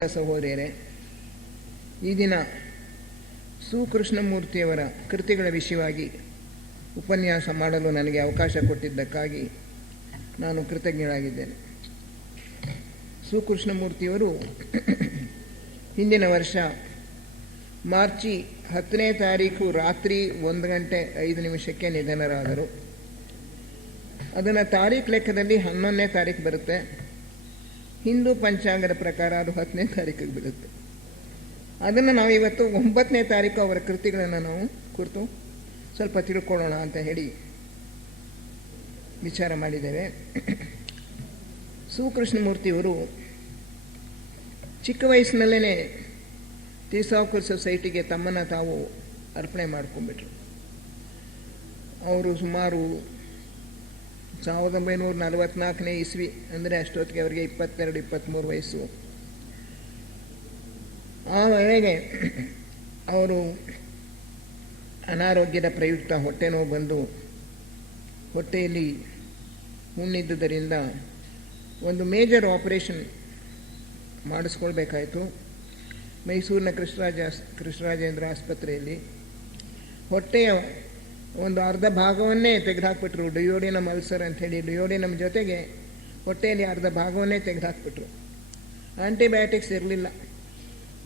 ಸಹೋದರರೇ, ಈ ದಿನ ಸು ಕೃಷ್ಣಮೂರ್ತಿಯವರ ಕೃತಿಗಳ ವಿಷಯವಾಗಿ ಉಪನ್ಯಾಸ ಮಾಡಲು ನನಗೆ ಅವಕಾಶ ಕೊಟ್ಟಿದ್ದಕ್ಕಾಗಿ ನಾನು ಕೃತಜ್ಞರಾಗಿದ್ದೇನೆ. ಸು ಕೃಷ್ಣಮೂರ್ತಿಯವರು ಹಿಂದಿನ ವರ್ಷ ಮಾರ್ಚ್ 10ನೇ ತಾರೀಕು ರಾತ್ರಿ 1:05 ನಿಧನರಾದರು. ಅದನ್ನು ತಾರೀಖು ಲೆಕ್ಕದಲ್ಲಿ 11ನೇ ತಾರೀಕು ಬರುತ್ತೆ. ಹಿಂದೂ ಪಂಚಾಂಗದ ಪ್ರಕಾರ ಅದು 10ನೇ ತಾರೀಕಿಗೆ ಬೀಳುತ್ತೆ. ಅದನ್ನು ನಾವು ಇವತ್ತು 9ನೇ ತಾರೀಕು ಅವರ ಕೃತಿಗಳನ್ನು ನಾವು ಕುರಿತು ಸ್ವಲ್ಪ ತಿಳ್ಕೊಳ್ಳೋಣ ಅಂತ ಹೇಳಿ ವಿಚಾರ ಮಾಡಿದ್ದೇವೆ. ಸು ಕೃಷ್ಣಮೂರ್ತಿಯವರು ಚಿಕ್ಕ ವಯಸ್ಸಿನಲ್ಲೇ ಥಿಯೋಸಾಫಿಕಲ್ ಸೊಸೈಟಿಗೆ ತಮ್ಮನ್ನು ತಾವು ಅರ್ಪಣೆ ಮಾಡ್ಕೊಂಡ್ಬಿಟ್ರು. ಅವರು ಸುಮಾರು 1944ನೇ ಇಸ್ವಿ, ಅಂದರೆ ಅಷ್ಟೊತ್ತಿಗೆ ಅವರಿಗೆ 22-23 ವಯಸ್ಸು. ಆ ವೇಳೆಗೆ ಅವರು ಅನಾರೋಗ್ಯದ ಪ್ರಯುಕ್ತ ಹೊಟ್ಟೆ ನೋವು ಬಂದು ಹೊಟ್ಟೆಯಲ್ಲಿ ಹುಣ್ಣಿದ್ದುದರಿಂದ ಒಂದು ಮೇಜರ್ ಆಪರೇಷನ್ ಮಾಡಿಸ್ಕೊಳ್ಬೇಕಾಯಿತು. ಮೈಸೂರಿನ ಕೃಷ್ಣರಾಜೇಂದ್ರ ಆಸ್ಪತ್ರೆಯಲ್ಲಿ ಹೊಟ್ಟೆಯ ಒಂದು ಅರ್ಧ ಭಾಗವನ್ನೇ ತೆಗೆದುಹಾಕ್ಬಿಟ್ರು. ಡಿಯೋಡಿನಮ್ ಅಲ್ಸರ್ ಅಂಥೇಳಿ ಡಿಯೋಡಿನಮ್ ಜೊತೆಗೆ ಹೊಟ್ಟೆಯಲ್ಲಿ ಅರ್ಧ ಭಾಗವನ್ನೇ ತೆಗೆದುಹಾಕ್ಬಿಟ್ರು. ಆಂಟಿಬಯೋಟಿಕ್ಸ್ ಇರಲಿಲ್ಲ.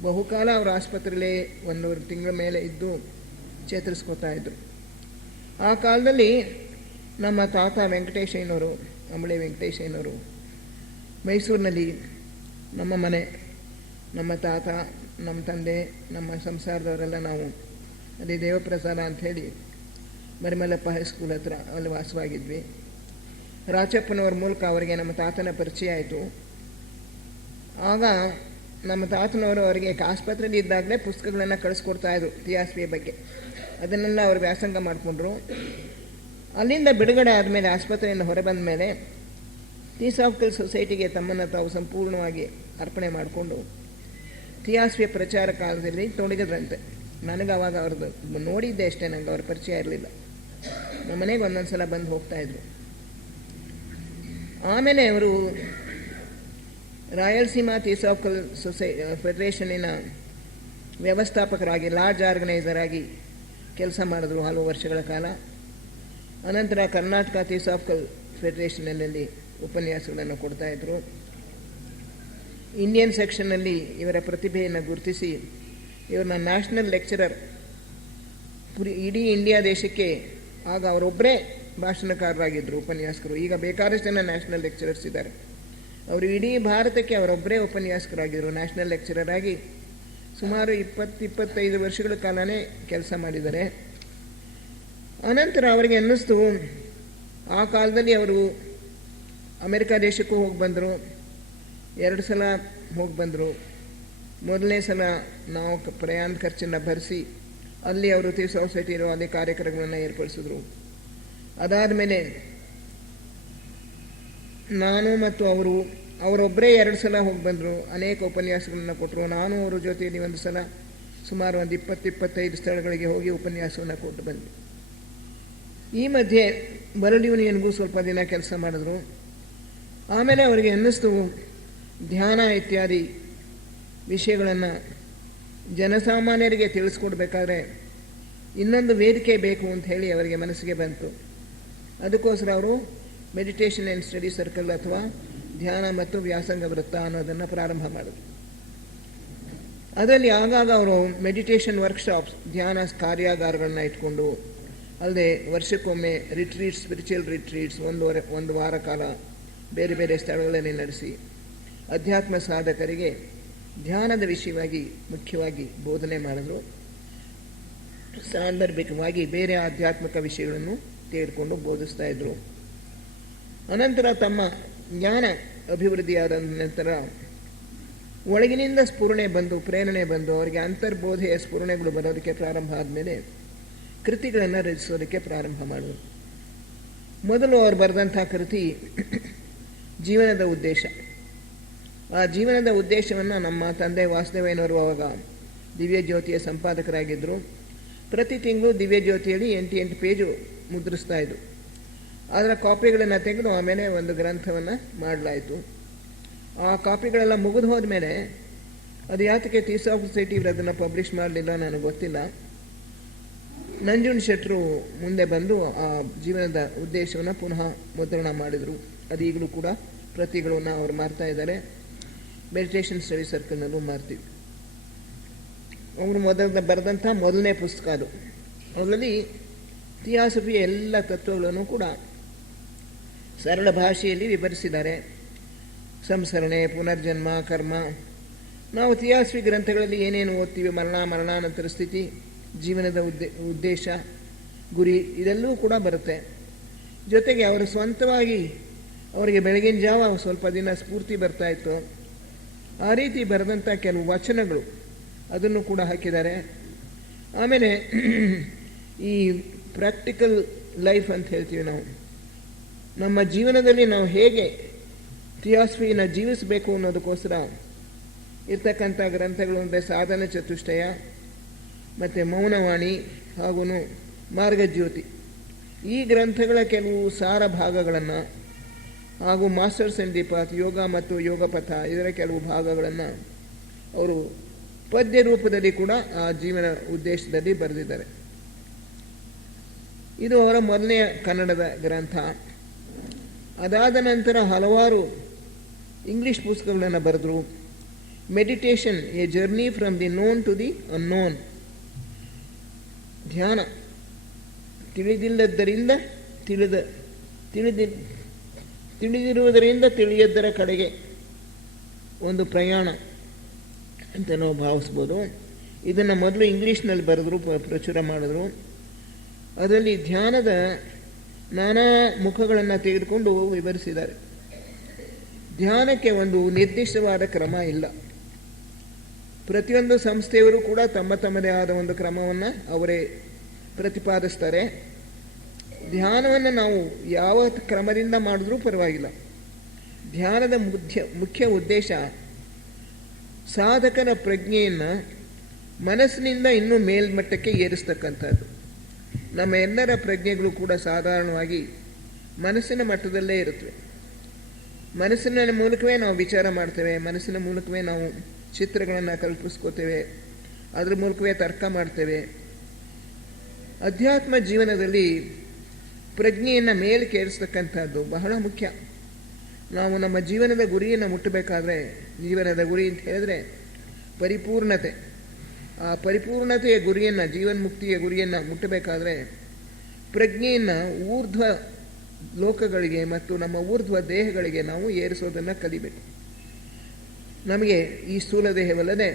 ಬಹುಕಾಲ ಅವರು ಆಸ್ಪತ್ರೆಯಲ್ಲೇ 1.5 ತಿಂಗಳ ಮೇಲೆ ಇದ್ದು ಚೇತರಿಸ್ಕೋತಾ ಇದ್ದರು. ಆ ಕಾಲದಲ್ಲಿ ನಮ್ಮ ತಾತ ವೆಂಕಟೇಶಯ್ಯನವರು, ಅಂಬಳೆ ವೆಂಕಟೇಶಯ್ಯನವರು, ಮೈಸೂರಿನಲ್ಲಿ ನಮ್ಮ ಮನೆ, ನಮ್ಮ ತಾತ, ನಮ್ಮ ತಂದೆ, ನಮ್ಮ ಸಂಸಾರದವರೆಲ್ಲ ನಾವು ಅಲ್ಲಿ ದೇವಪ್ರಸಾದ ಅಂಥೇಳಿ ಮರಿಮಲ್ಲಪ್ಪ ಹೈಸ್ಕೂಲ್ ಹತ್ರ ಅಲ್ಲಿ ವಾಸವಾಗಿದ್ವಿ. ರಾಚಪ್ಪನವ್ರ ಮೂಲಕ ಅವರಿಗೆ ನಮ್ಮ ತಾತನ ಪರಿಚಯ ಆಯಿತು. ಆಗ ನಮ್ಮ ತಾತನವರು ಅವರಿಗೆ ಆಸ್ಪತ್ರೆಯಲ್ಲಿ ಇದ್ದಾಗಲೇ ಪುಸ್ತಕಗಳನ್ನು ಕಳಿಸ್ಕೊಡ್ತಾಯಿದ್ರು ಥಿಯಾಸಫಿ ಬಗ್ಗೆ. ಅದನ್ನೆಲ್ಲ ಅವರು ವ್ಯಾಸಂಗ ಮಾಡಿಕೊಂಡ್ರು. ಅಲ್ಲಿಂದ ಬಿಡುಗಡೆ ಆದಮೇಲೆ, ಆಸ್ಪತ್ರೆಯಿಂದ ಹೊರಬಂದ ಮೇಲೆ ಥಿಯೋಸಾಫಿಕಲ್ ಸೊಸೈಟಿಗೆ ತಮ್ಮನ್ನು ತಾವು ಸಂಪೂರ್ಣವಾಗಿ ಅರ್ಪಣೆ ಮಾಡಿಕೊಂಡು ಥಿಯಾಸಫಿಯ ಪ್ರಚಾರ ಕಾಲದಲ್ಲಿ ತೊಡಗಿದ್ರಂತೆ. ನನಗೆ ಅವಾಗ ಅವ್ರದ್ದು ನೋಡಿದ್ದೆ ಅಷ್ಟೇ, ನನಗೆ ಅವ್ರ ಪರಿಚಯ ಇರಲಿಲ್ಲ. ನಮ್ಮ ಮನೆಗೆ ಒಂದೊಂದು ಸಲ ಬಂದು ಹೋಗ್ತಾಯಿದ್ರು. ಆಮೇಲೆ ಅವರು ರಾಯಲಸೀಮಾ ಥಿಯೋಸಾಫಿಕಲ್ ಫೆಡರೇಷನ್ನಿನ ವ್ಯವಸ್ಥಾಪಕರಾಗಿ, ಲಾರ್ಜ್ ಆರ್ಗನೈಸರ್ ಆಗಿ ಕೆಲಸ ಮಾಡಿದ್ರು ಹಲವು ವರ್ಷಗಳ ಕಾಲ. ಅನಂತರ ಕರ್ನಾಟಕ ಥಿಯೋಸಾಫಿಕಲ್ ಫೆಡರೇಷನ್ನಲ್ಲಿ ಉಪನ್ಯಾಸಗಳನ್ನು ಕೊಡ್ತಾಯಿದ್ರು. ಇಂಡಿಯನ್ ಸೆಕ್ಷನ್ನಲ್ಲಿ ಇವರ ಪ್ರತಿಭೆಯನ್ನು ಗುರುತಿಸಿ ಇವ್ರನ್ನ ನ್ಯಾಷನಲ್ ಲೆಕ್ಚರರ್, ಇಡೀ ಇಂಡಿಯಾ ದೇಶಕ್ಕೆ ಆಗ ಅವರೊಬ್ಬರೇ ಭಾಷಣಕಾರರಾಗಿದ್ದರು, ಉಪನ್ಯಾಸಕರು. ಈಗ ಬೇಕಾದಷ್ಟು ಜನ ನ್ಯಾಷನಲ್ ಲೆಕ್ಚರರ್ಸ್ ಇದ್ದಾರೆ. ಅವರು ಇಡೀ ಭಾರತಕ್ಕೆ ಅವರೊಬ್ಬರೇ ಉಪನ್ಯಾಸಕರಾಗಿದ್ದರು. ನ್ಯಾಷನಲ್ ಲೆಕ್ಚರರ್ ಆಗಿ ಸುಮಾರು 20-25 ವರ್ಷಗಳ ಕಾಲನೇ ಕೆಲಸ ಮಾಡಿದ್ದಾರೆ. ಅನಂತರ ಅವರಿಗೆ ಅನ್ನಿಸ್ತು, ಆ ಕಾಲದಲ್ಲಿ ಅವರು ಅಮೆರಿಕ ದೇಶಕ್ಕೂ ಹೋಗಿ ಬಂದರು. 2 ಸಲ ಹೋಗಿ ಬಂದರು. ಮೊದಲನೇ ಸಲ ನಾವು ಪ್ರಯಾಣ ಖರ್ಚನ್ನು ಭರಿಸಿ ಅಲ್ಲಿ ಅವರು ಥಿಯೋಸಾಫಿಕಲ್ ಸೊಸೈಟಿ ಇರೋ ಅಲ್ಲಿ ಕಾರ್ಯಕ್ರಮಗಳನ್ನು ಏರ್ಪಡಿಸಿದ್ರು. ಅದಾದ ಮೇಲೆ ನಾನು ಮತ್ತು ಅವರೊಬ್ಬರೇ 2 ಸಲ ಹೋಗಿ ಬಂದರು. ಅನೇಕ ಉಪನ್ಯಾಸಗಳನ್ನು ಕೊಟ್ಟರು. ನಾನು ಅವರ ಜೊತೆಯಲ್ಲಿ ಒಂದು ಸಲ ಸುಮಾರು ಒಂದು 20-25 ಸ್ಥಳಗಳಿಗೆ ಹೋಗಿ ಉಪನ್ಯಾಸವನ್ನು ಕೊಟ್ಟು ಬಂದೆ. ಈ ಮಧ್ಯೆ ವರ್ಲ್ಡ್ ಯೂನಿಯನ್ಗೂ ಸ್ವಲ್ಪ ದಿನ ಕೆಲಸ ಮಾಡಿದ್ರು. ಆಮೇಲೆ ಅವರಿಗೆ ಅನ್ನಿಸ್ತು, ಧ್ಯಾನ ಇತ್ಯಾದಿ ವಿಷಯಗಳನ್ನು ಜನಸಾಮಾನ್ಯರಿಗೆ ತಿಳಿಸ್ಕೊಡ್ಬೇಕಾದ್ರೆ ಇನ್ನೊಂದು ವೇದಿಕೆ ಬೇಕು ಅಂತ ಹೇಳಿ ಅವರಿಗೆ ಮನಸ್ಸಿಗೆ ಬಂತು. ಅದಕ್ಕೋಸ್ಕರ ಅವರು ಮೆಡಿಟೇಷನ್ ಆ್ಯಂಡ್ ಸ್ಟಡಿ ಸರ್ಕಲ್ ಅಥವಾ ಧ್ಯಾನ ಮತ್ತು ವ್ಯಾಸಂಗ ವೃತ್ತ ಅನ್ನೋದನ್ನು ಪ್ರಾರಂಭ ಮಾಡಿದ್ರು. ಅದರಲ್ಲಿ ಆಗಾಗ ಅವರು ಮೆಡಿಟೇಷನ್ ವರ್ಕ್ಶಾಪ್ಸ್, ಧ್ಯಾನ ಕಾರ್ಯಾಗಾರಗಳನ್ನ ಇಟ್ಕೊಂಡು, ಅಲ್ಲದೆ ವರ್ಷಕ್ಕೊಮ್ಮೆ ರಿಟ್ರೀಟ್ಸ್, ಸ್ಪಿರಿಚುವಲ್ ರಿಟ್ರೀಟ್ಸ್, ಒಂದು ವಾರ ಕಾಲ ಬೇರೆ ಬೇರೆ ಸ್ಥಳಗಳಲ್ಲಿ ನಡೆಸಿ ಅಧ್ಯಾತ್ಮ ಸಾಧಕರಿಗೆ ಧ್ಯಾನದ ವಿಷಯವಾಗಿ ಮುಖ್ಯವಾಗಿ ಬೋಧನೆ ಮಾಡಿದ್ರು. ಸಾಂದರ್ಭಿಕವಾಗಿ ಬೇರೆ ಆಧ್ಯಾತ್ಮಿಕ ವಿಷಯಗಳನ್ನು ತೆಗೆದುಕೊಂಡು ಬೋಧಿಸ್ತಾ ಇದ್ರು. ಅನಂತರ ತಮ್ಮ ಜ್ಞಾನ ಅಭಿವೃದ್ಧಿಯಾದ ನಂತರ ಒಳಗಿನಿಂದ ಸ್ಫುರಣೆ ಬಂದು, ಪ್ರೇರಣೆ ಬಂದು, ಅವರಿಗೆ ಅಂತರ್ಬೋಧೆಯ ಸ್ಫುರಣೆಗಳು ಬರೋದಕ್ಕೆ ಪ್ರಾರಂಭ ಆದಮೇಲೆ ಕೃತಿಗಳನ್ನು ರಚಿಸೋದಕ್ಕೆ ಪ್ರಾರಂಭ ಮಾಡಿದ್ರು. ಮೊದಲು ಅವರು ಬರೆದಂಥ ಕೃತಿ ಜೀವನದ ಉದ್ದೇಶ. ಆ ಜೀವನದ ಉದ್ದೇಶವನ್ನು ನಮ್ಮ ತಂದೆ ವಾಸುದೇವಯ್ಯನವರು ಆವಾಗ ದಿವ್ಯಜ್ಯೋತಿಯ ಸಂಪಾದಕರಾಗಿದ್ದರು. ಪ್ರತಿ ತಿಂಗಳು ದಿವ್ಯಜ್ಯೋತಿಯಲ್ಲಿ 8 ಪೇಜು ಮುದ್ರಿಸ್ತಾಯಿದ್ರು. ಅದರ ಕಾಪಿಗಳನ್ನು ತೆಗೆದು ಆಮೇಲೆ ಒಂದು ಗ್ರಂಥವನ್ನು ಮಾಡಲಾಯಿತು. ಆ ಕಾಪಿಗಳೆಲ್ಲ ಮುಗಿದು ಹೋದ ಮೇಲೆ ಅದು ಯಾತಕ್ಕೆ ಥಿಯೋಸಾಫಿಕಲ್ ಸೊಸೈಟಿ ಇವರು ಅದನ್ನು ಪಬ್ಲಿಷ್ ಮಾಡಲಿಲ್ಲ ನನಗೆ ಗೊತ್ತಿಲ್ಲ. ನಂಜುಂಡ ಶೆಟ್ಟರು ಮುಂದೆ ಬಂದು ಆ ಜೀವನದ ಉದ್ದೇಶವನ್ನು ಪುನಃ ಮುದ್ರಣ ಮಾಡಿದರು. ಅದು ಈಗಲೂ ಕೂಡ ಪ್ರತಿಗಳನ್ನು ಅವರು ಮಾರ್ತಾ ಇದ್ದಾರೆ. ಮೆಡಿಟೇಷನ್ ಸ್ಟಡಿ ಸರ್ಕಲ್ನಲ್ಲೂ ಮಾರ್ತೀವಿ. ಅವರು ಬರೆದಂಥ ಮೊದಲನೇ ಪುಸ್ತಕ ಅದು. ಅದರಲ್ಲಿ ಥಿಯಾಸಫಿಯ ಎಲ್ಲ ತತ್ವಗಳನ್ನು ಕೂಡ ಸರಳ ಭಾಷೆಯಲ್ಲಿ ವಿವರಿಸಿದ್ದಾರೆ. ಸಂಸರಣೆ, ಪುನರ್ಜನ್ಮ, ಕರ್ಮ. ನಾವು ಥಿಯಾಸಫಿ ಗ್ರಂಥಗಳಲ್ಲಿ ಏನೇನು ಓದ್ತೀವಿ, ಮರಣಾನಂತರ ಸ್ಥಿತಿ, ಜೀವನದ ಉದ್ದೇಶ, ಗುರಿ, ಇದೆಲ್ಲವೂ ಕೂಡ ಬರುತ್ತೆ. ಜೊತೆಗೆ ಅವರು ಸ್ವಂತವಾಗಿ ಅವರಿಗೆ ಬೆಳಗಿನ ಜಾವ ಸ್ವಲ್ಪ ದಿನ ಸ್ಫೂರ್ತಿ ಬರ್ತಾಯಿತ್ತು. ಆ ರೀತಿ ಬರೆದಂಥ ಕೆಲವು ವಚನಗಳು ಅದನ್ನು ಕೂಡ ಹಾಕಿದ್ದಾರೆ. ಆಮೇಲೆ ಈ ಪ್ರಾಕ್ಟಿಕಲ್ ಲೈಫ್ ಅಂತ ಹೇಳ್ತೀವಿ ನಾವು, ನಮ್ಮ ಜೀವನದಲ್ಲಿ ನಾವು ಹೇಗೆ ಥಿಯಾಸಫಿನ ಜೀವಿಸಬೇಕು ಅನ್ನೋದಕ್ಕೋಸ್ಕರ ಇರ್ತಕ್ಕಂಥ ಗ್ರಂಥಗಳು ಅಂದರೆ ಸಾಧನ ಚತುಷ್ಟಯ ಮತ್ತು ಮೌನವಾಣಿ ಹಾಗೂ ಮಾರ್ಗಜ್ಯೋತಿ. ಈ ಗ್ರಂಥಗಳ ಕೆಲವು ಸಾರ ಭಾಗಗಳನ್ನು ಹಾಗೂ ಮಾಸ್ಟರ್ಸ್ ಆ್ಯಂಡ್ ದಿ ಪಾತ್, ಯೋಗ ಮತ್ತು ಯೋಗಪಥ, ಇದರ ಕೆಲವು ಭಾಗಗಳನ್ನು ಅವರು ಪದ್ಯ ರೂಪದಲ್ಲಿ ಕೂಡ ಆ ಜೀವನ ಉದ್ದೇಶದಲ್ಲಿ ಬರೆದಿದ್ದಾರೆ. ಇದು ಅವರ ಮೊದಲನೆಯ ಕನ್ನಡದ ಗ್ರಂಥ. ಅದಾದ ನಂತರ ಹಲವಾರು ಇಂಗ್ಲೀಷ್ ಪುಸ್ತಕಗಳನ್ನು ಬರೆದರು. Meditation, a journey from the known to the unknown, ಧ್ಯಾನ, ತಿಳಿದಿಲ್ಲದ್ದರಿಂದ ತಿಳಿದಿರುವುದರಿಂದ ತಿಳಿಯದ್ದರ ಕಡೆಗೆ ಒಂದು ಪ್ರಯಾಣ ಅಂತ ನಾವು ಭಾವಿಸ್ಬೋದು. ಇದನ್ನು ಮೊದಲು ಇಂಗ್ಲೀಷ್ನಲ್ಲಿ ಬರೆದರು, ಪ್ರಚುರ ಮಾಡಿದ್ರು. ಅದರಲ್ಲಿ ಧ್ಯಾನದ ನಾನಾ ಮುಖಗಳನ್ನು ತೆಗೆದುಕೊಂಡು ವಿವರಿಸಿದ್ದಾರೆ. ಧ್ಯಾನಕ್ಕೆ ಒಂದು ನಿರ್ದಿಷ್ಟವಾದ ಕ್ರಮ ಇಲ್ಲ. ಪ್ರತಿಯೊಂದು ಸಂಸ್ಥೆಯವರು ಕೂಡ ತಮ್ಮದೇ ಆದ ಒಂದು ಕ್ರಮವನ್ನು ಅವರೇ ಪ್ರತಿಪಾದಿಸ್ತಾರೆ. ಧ್ಯಾನವನ್ನು ನಾವು ಯಾವ ಕ್ರಮದಿಂದ ಮಾಡಿದ್ರೂ ಪರವಾಗಿಲ್ಲ. ಧ್ಯಾನದ ಮುಖ್ಯ ಉದ್ದೇಶ ಸಾಧಕನ ಪ್ರಜ್ಞೆಯನ್ನು ಮನಸ್ಸಿನಿಂದ ಇನ್ನೂ ಮೇಲ್ಮಟ್ಟಕ್ಕೆ ಏರಿಸ್ತಕ್ಕಂಥದ್ದು. ನಮ್ಮ ಎಲ್ಲರ ಪ್ರಜ್ಞೆಗಳು ಕೂಡ ಸಾಧಾರಣವಾಗಿ ಮನಸ್ಸಿನ ಮಟ್ಟದಲ್ಲೇ ಇರುತ್ತವೆ. ಮನಸ್ಸಿನ ಮೂಲಕವೇ ನಾವು ವಿಚಾರ ಮಾಡ್ತೇವೆ, ಮನಸ್ಸಿನ ಮೂಲಕವೇ ನಾವು ಚಿತ್ರಗಳನ್ನು ಕಲ್ಪಿಸ್ಕೋತೇವೆ, ಅದರ ಮೂಲಕವೇ ತರ್ಕ ಮಾಡ್ತೇವೆ. ಅಧ್ಯಾತ್ಮ ಜೀವನದಲ್ಲಿ ಪ್ರಜ್ಞೆಯನ್ನು ಮೇಲಕ್ಕೆ ಏರಿಸ್ತಕ್ಕಂಥದ್ದು ಬಹಳ ಮುಖ್ಯ. ನಾವು ನಮ್ಮ ಜೀವನದ ಗುರಿಯನ್ನು ಮುಟ್ಟಬೇಕಾದ್ರೆ, ಜೀವನದ ಗುರಿ ಅಂತ ಹೇಳಿದ್ರೆ ಪರಿಪೂರ್ಣತೆ. ಆ ಪರಿಪೂರ್ಣತೆಯ ಗುರಿಯನ್ನು, ಜೀವನ್ಮುಕ್ತಿಯ ಗುರಿಯನ್ನು ಮುಟ್ಟಬೇಕಾದ್ರೆ ಪ್ರಜ್ಞೆಯನ್ನು ಊರ್ಧ್ವ ಲೋಕಗಳಿಗೆ ಮತ್ತು ನಮ್ಮ ಊರ್ಧ್ವ ದೇಹಗಳಿಗೆ ನಾವು ಏರಿಸೋದನ್ನು ಕಲಿಬೇಕು. ನಮಗೆ ಈ ಸ್ಥೂಲ ದೇಹವಲ್ಲದೆ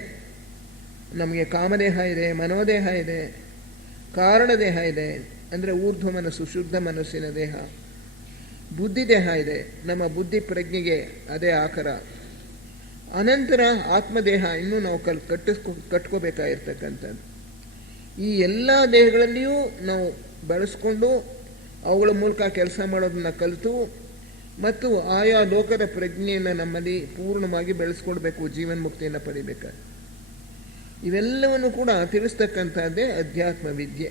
ನಮಗೆ ಕಾಮದೇಹ ಇದೆ, ಮನೋದೇಹ ಇದೆ, ಕಾರಣದೇಹ ಇದೆ, ಅಂದರೆ ಊರ್ಧ್ವ ಮನಸ್ಸು, ಶುದ್ಧ ಮನಸ್ಸಿನ ದೇಹ, ಬುದ್ಧಿದೇಹ ಇದೆ. ನಮ್ಮ ಬುದ್ಧಿ ಪ್ರಜ್ಞೆಗೆ ಅದೇ ಆಕಾರ. ಅನಂತರ ಆತ್ಮದೇಹ ಇನ್ನೂ ನಾವು ಕಟ್ಕೋಬೇಕಾಗಿರ್ತಕ್ಕಂಥದ್ದು. ಈ ಎಲ್ಲ ದೇಹಗಳಲ್ಲಿಯೂ ನಾವು ಬಳಸ್ಕೊಂಡು ಅವುಗಳ ಮೂಲಕ ಕೆಲಸ ಮಾಡೋದನ್ನು ಕಲಿತು ಮತ್ತು ಆಯಾ ಲೋಕದ ಪ್ರಜ್ಞೆಯನ್ನು ನಮ್ಮಲ್ಲಿ ಪೂರ್ಣವಾಗಿ ಬೆಳೆಸ್ಕೊಳ್ಬೇಕು, ಜೀವನ್ಮುಕ್ತಿಯನ್ನು ಪಡಿಬೇಕಾದ್ರೆ. ಇವೆಲ್ಲವನ್ನು ಕೂಡ ತಿಳಿಸ್ತಕ್ಕಂಥದ್ದೇ ಅಧ್ಯಾತ್ಮ ವಿದ್ಯೆ.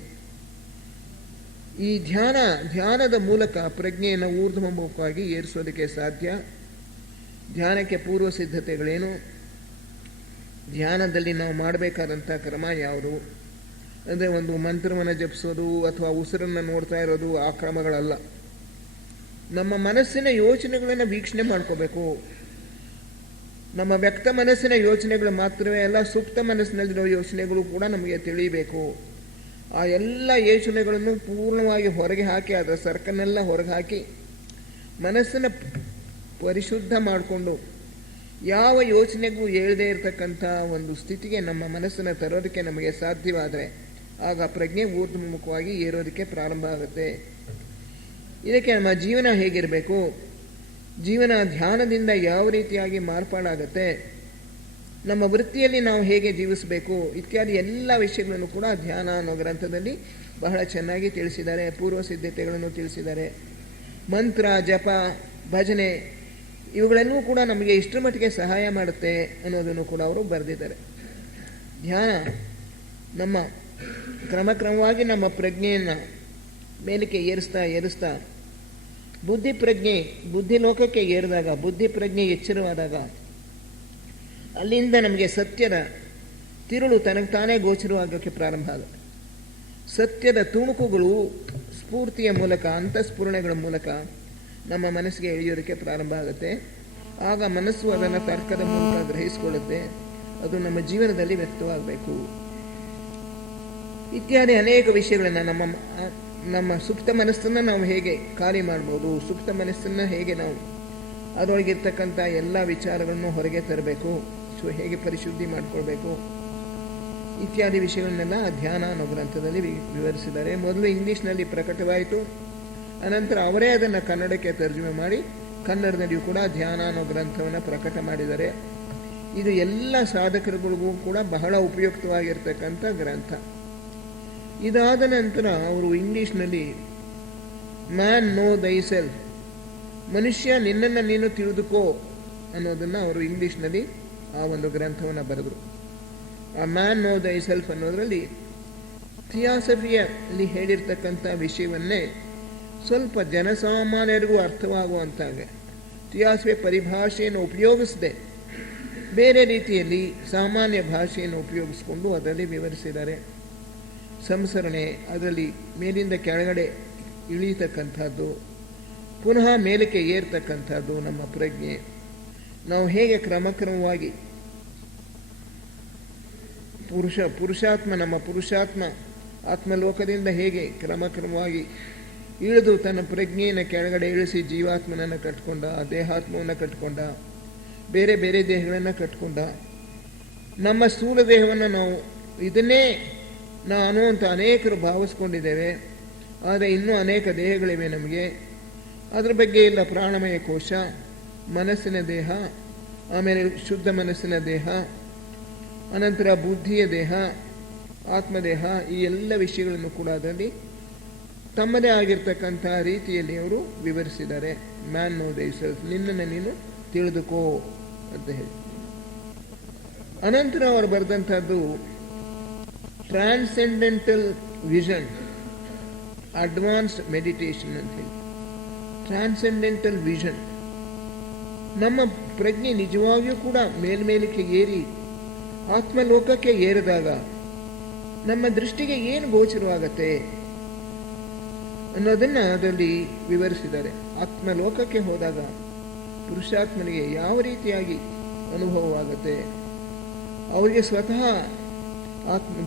ಈ ಧ್ಯಾನದ ಮೂಲಕ ಪ್ರಜ್ಞೆಯನ್ನು ಊರ್ಧ್ವಮುಖವಾಗಿ ಏರಿಸೋದಕ್ಕೆ ಸಾಧ್ಯ. ಧ್ಯಾನಕ್ಕೆ ಪೂರ್ವ ಸಿದ್ಧತೆಗಳೇನು, ಧ್ಯಾನದಲ್ಲಿ ನಾವು ಮಾಡಬೇಕಾದಂಥ ಕ್ರಮ ಯಾವುದು ಅಂದರೆ ಒಂದು ಮಂತ್ರವನ್ನು ಜಪಿಸೋದು ಅಥವಾ ಉಸಿರನ್ನು ನೋಡ್ತಾ ಇರೋದು ಆ ಕ್ರಮಗಳಲ್ಲ. ನಮ್ಮ ಮನಸ್ಸಿನ ಯೋಚನೆಗಳನ್ನು ವೀಕ್ಷಣೆ ಮಾಡ್ಕೋಬೇಕು. ನಮ್ಮ ವ್ಯಕ್ತ ಮನಸ್ಸಿನ ಯೋಚನೆಗಳು ಮಾತ್ರವೇ ಅಲ್ಲ, ಸುಪ್ತ ಮನಸ್ಸಿನಲ್ಲಿರೋ ಯೋಚನೆಗಳು ಕೂಡ ನಮಗೆ ತಿಳಿಯಬೇಕು. ಆ ಎಲ್ಲ ಯೋಚನೆಗಳನ್ನು ಪೂರ್ಣವಾಗಿ ಹೊರಗೆ ಹಾಕಿ, ಅದರ ಸರ್ಕನ್ನೆಲ್ಲ ಹೊರಗೆ ಹಾಕಿ ಮನಸ್ಸನ್ನು ಪರಿಶುದ್ಧ ಮಾಡಿಕೊಂಡು ಯಾವ ಯೋಚನೆಗೂ ಏಳದೇ ಇರತಕ್ಕಂಥ ಒಂದು ಸ್ಥಿತಿಗೆ ನಮ್ಮ ಮನಸ್ಸನ್ನು ತರೋದಕ್ಕೆ ನಮಗೆ ಸಾಧ್ಯವಾದರೆ ಆಗ ಪ್ರಜ್ಞೆ ಊರ್ಧ್ವಮುಖವಾಗಿ ಏರೋದಕ್ಕೆ ಪ್ರಾರಂಭ ಆಗುತ್ತೆ. ಇದಕ್ಕೆ ನಮ್ಮ ಜೀವನ ಹೇಗಿರಬೇಕು, ಜೀವನ ಧ್ಯಾನದಿಂದ ಯಾವ ರೀತಿಯಾಗಿ ಮಾರ್ಪಾಡಾಗುತ್ತೆ, ನಮ್ಮ ವೃತ್ತಿಯಲ್ಲಿ ನಾವು ಹೇಗೆ ಜೀವಿಸಬೇಕು ಇತ್ಯಾದಿ ಎಲ್ಲ ವಿಷಯಗಳನ್ನು ಕೂಡ ಧ್ಯಾನ ಅನ್ನೋ ಗ್ರಂಥದಲ್ಲಿ ಬಹಳ ಚೆನ್ನಾಗಿ ತಿಳಿಸಿದ್ದಾರೆ. ಪೂರ್ವ ಸಿದ್ಧತೆಗಳನ್ನು ತಿಳಿಸಿದ್ದಾರೆ. ಮಂತ್ರ, ಜಪ, ಭಜನೆ ಇವುಗಳನ್ನೂ ಕೂಡ ನಮಗೆ ಇಷ್ಟರ ಮಟ್ಟಿಗೆ ಸಹಾಯ ಮಾಡುತ್ತೆ ಅನ್ನೋದನ್ನು ಕೂಡ ಅವರು ಬರೆದಿದ್ದಾರೆ. ಧ್ಯಾನ ನಮ್ಮ ಕ್ರಮಕ್ರಮವಾಗಿ ನಮ್ಮ ಪ್ರಜ್ಞೆಯನ್ನು ಮೇಲಕ್ಕೆ ಏರಿಸ್ತಾ ಬುದ್ಧಿ ಲೋಕಕ್ಕೆ ಏರಿದಾಗ, ಬುದ್ಧಿ ಪ್ರಜ್ಞೆ ಎಚ್ಚರವಾದಾಗ ಅಲ್ಲಿಂದ ನಮಗೆ ಸತ್ಯದ ತಿರುಳು ತನಗೆ ತಾನೇ ಗೋಚರವಾಗೋಕ್ಕೆ ಪ್ರಾರಂಭ ಆಗುತ್ತೆ. ಸತ್ಯದ ತುಣುಕುಗಳು ಸ್ಫೂರ್ತಿಯ ಮೂಲಕ, ಅಂತಃಸ್ಫುರಣೆಗಳ ಮೂಲಕ ನಮ್ಮ ಮನಸ್ಸಿಗೆ ಇಳಿಯೋದಕ್ಕೆ ಪ್ರಾರಂಭ ಆಗುತ್ತೆ. ಆಗ ಮನಸ್ಸು ಅದನ್ನು ತರ್ಕದ ಮೂಲಕ ಗ್ರಹಿಸಿಕೊಳ್ಳುತ್ತೆ. ಅದು ನಮ್ಮ ಜೀವನದಲ್ಲಿ ವ್ಯಕ್ತವಾಗಬೇಕು. ಇತ್ಯಾದಿ ಅನೇಕ ವಿಷಯಗಳನ್ನು ನಮ್ಮ ಸುಪ್ತ ಮನಸ್ಸನ್ನು ನಾವು ಹೇಗೆ ಖಾಲಿ ಮಾಡ್ಬೋದು, ಸುಪ್ತ ಮನಸ್ಸನ್ನು ಹೇಗೆ ನಾವು ಅದರೊಳಗಿರ್ತಕ್ಕಂಥ ಎಲ್ಲ ವಿಚಾರಗಳನ್ನು ಹೊರಗೆ ತರಬೇಕು, ಹೇಗೆ ಪರಿಶುದ್ಧಿ ಮಾಡಿಕೊಳ್ಬೇಕು ಇತ್ಯಾದಿ ವಿಷಯಗಳನ್ನೆಲ್ಲ ಧ್ಯಾನ ಅನ್ನೋ ಗ್ರಂಥದಲ್ಲಿ ವಿವರಿಸಿದ್ದಾರೆ. ಮೊದಲು ಇಂಗ್ಲೀಷ್ನಲ್ಲಿ ಪ್ರಕಟವಾಯಿತು, ಅನಂತರ ಅವರೇ ಅದನ್ನು ಕನ್ನಡಕ್ಕೆ ತರ್ಜುಮೆ ಮಾಡಿ ಕನ್ನಡದಲ್ಲಿಯೂ ಕೂಡ ಧ್ಯಾನ ಅನ್ನೋ ಗ್ರಂಥವನ್ನು ಪ್ರಕಟ ಮಾಡಿದ್ದಾರೆ. ಇದು ಎಲ್ಲ ಸಾಧಕರುಗಳಿಗೂ ಕೂಡ ಬಹಳ ಉಪಯುಕ್ತವಾಗಿರ್ತಕ್ಕಂಥ ಗ್ರಂಥ. ಇದಾದ ನಂತರ ಅವರು ಇಂಗ್ಲೀಷ್ನಲ್ಲಿ ಮ್ಯಾನ್ ನೋ ದೈ ಸೆಲ್ಫ್, ಮನುಷ್ಯ ನಿನ್ನನ್ನು ನೀನು ತಿಳಿದುಕೋ ಅನ್ನೋದನ್ನು ಅವರು ಇಂಗ್ಲೀಷ್ನಲ್ಲಿ ಆ ಒಂದು ಗ್ರಂಥವನ್ನು ಬರೆದರು. ಆ ಮ್ಯಾನ್ ನೋ ದೈ ಸೆಲ್ಫ್ ಅನ್ನೋದರಲ್ಲಿ ಥಿಯಾಸಫಿಯಲ್ಲಿ ಹೇಳಿರ್ತಕ್ಕಂಥ ವಿಷಯವನ್ನೇ ಸ್ವಲ್ಪ ಜನಸಾಮಾನ್ಯರಿಗೂ ಅರ್ಥವಾಗುವಂತಾಗ ಥಿಯಾಸಫಿ ಪರಿಭಾಷೆಯನ್ನು ಉಪಯೋಗಿಸದೆ ಬೇರೆ ರೀತಿಯಲ್ಲಿ ಸಾಮಾನ್ಯ ಭಾಷೆಯನ್ನು ಉಪಯೋಗಿಸಿಕೊಂಡು ಅದರಲ್ಲಿ ವಿವರಿಸಿದ್ದಾರೆ. ಸಂಸರಣೆ, ಅದರಲ್ಲಿ ಮೇಲಿಂದ ಕೆಳಗಡೆ ಇಳೀತಕ್ಕಂಥದ್ದು, ಪುನಃ ಮೇಲಕ್ಕೆ ಏರ್ತಕ್ಕಂಥದ್ದು ನಮ್ಮ ಪ್ರಜ್ಞೆ, ನಾವು ಹೇಗೆ ಕ್ರಮಕ್ರಮವಾಗಿ ನಮ್ಮ ಪುರುಷಾತ್ಮ ಆತ್ಮಲೋಕದಿಂದ ಹೇಗೆ ಕ್ರಮಕ್ರಮವಾಗಿ ಇಳಿದು ತನ್ನ ಪ್ರಜ್ಞೆಯನ್ನು ಕೆಳಗಡೆ ಇಳಿಸಿ ಜೀವಾತ್ಮನನ್ನು ಕಟ್ಕೊಂಡ, ದೇಹಾತ್ಮವನ್ನು ಕಟ್ಕೊಂಡ, ಬೇರೆ ಬೇರೆ ದೇಹಗಳನ್ನು ಕಟ್ಕೊಂಡ, ನಮ್ಮ ಸ್ಥೂಲ ದೇಹವನ್ನು ನಾವು ಇದನ್ನೇ ನಾನು ಅಂತ ಅನೇಕರು ಭಾವಿಸ್ಕೊಂಡಿದ್ದೇವೆ. ಆದರೆ ಇನ್ನೂ ಅನೇಕ ದೇಹಗಳಿವೆ ನಮಗೆ. ಅದರ ಬಗ್ಗೆ ಇಲ್ಲ. ಪ್ರಾಣಮಯ ಕೋಶ, ಮನಸ್ಸಿನ ದೇಹ, ಆಮೇಲೆ ಶುದ್ಧ ಮನಸ್ಸಿನ ದೇಹ, ಅನಂತರ ಬುದ್ಧಿಯ ದೇಹ, ಆತ್ಮದೇಹ, ಈ ಎಲ್ಲ ವಿಷಯಗಳನ್ನು ಕೂಡ ಅದರಲ್ಲಿ ತಮ್ಮದೇ ಆಗಿರ್ತಕ್ಕಂಥ ರೀತಿಯಲ್ಲಿ ಅವರು ವಿವರಿಸಿದ್ದಾರೆ. ಮ್ಯಾನ್ ನೋ ದೈ ಸೆಲ್ಫ್, ನಿನ್ನನ್ನು ನೀನು ತಿಳಿದುಕೋ ಅಂತ ಹೇಳಿ. ಅನಂತರ ಅವರು ಬರೆದಂಥದ್ದು ಟ್ರಾನ್ಸೆಂಡೆಂಟಲ್ ವಿಷನ್, ಅಡ್ವಾನ್ಸ್ಡ್ ಮೆಡಿಟೇಷನ್ ಅಂತ ಹೇಳಿ. ಟ್ರಾನ್ಸೆಂಡೆಂಟಲ್ ವಿಷನ್, ನಮ್ಮ ಪ್ರಜ್ಞೆ ನಿಜವಾಗಿಯೂ ಕೂಡ ಮೇಲ್ಮೇಲಕ್ಕೆ ಏರಿ ಆತ್ಮಲೋಕಕ್ಕೆ ಏರಿದಾಗ ನಮ್ಮ ದೃಷ್ಟಿಗೆ ಏನು ಗೋಚರವಾಗತ್ತೆ ಅನ್ನೋದನ್ನು ಅದರಲ್ಲಿ ವಿವರಿಸಿದ್ದಾರೆ. ಆತ್ಮಲೋಕಕ್ಕೆ ಹೋದಾಗ ಪುರುಷಾತ್ಮನಿಗೆ ಯಾವ ರೀತಿಯಾಗಿ ಅನುಭವವಾಗುತ್ತೆ, ಅವರಿಗೆ ಸ್ವತಃ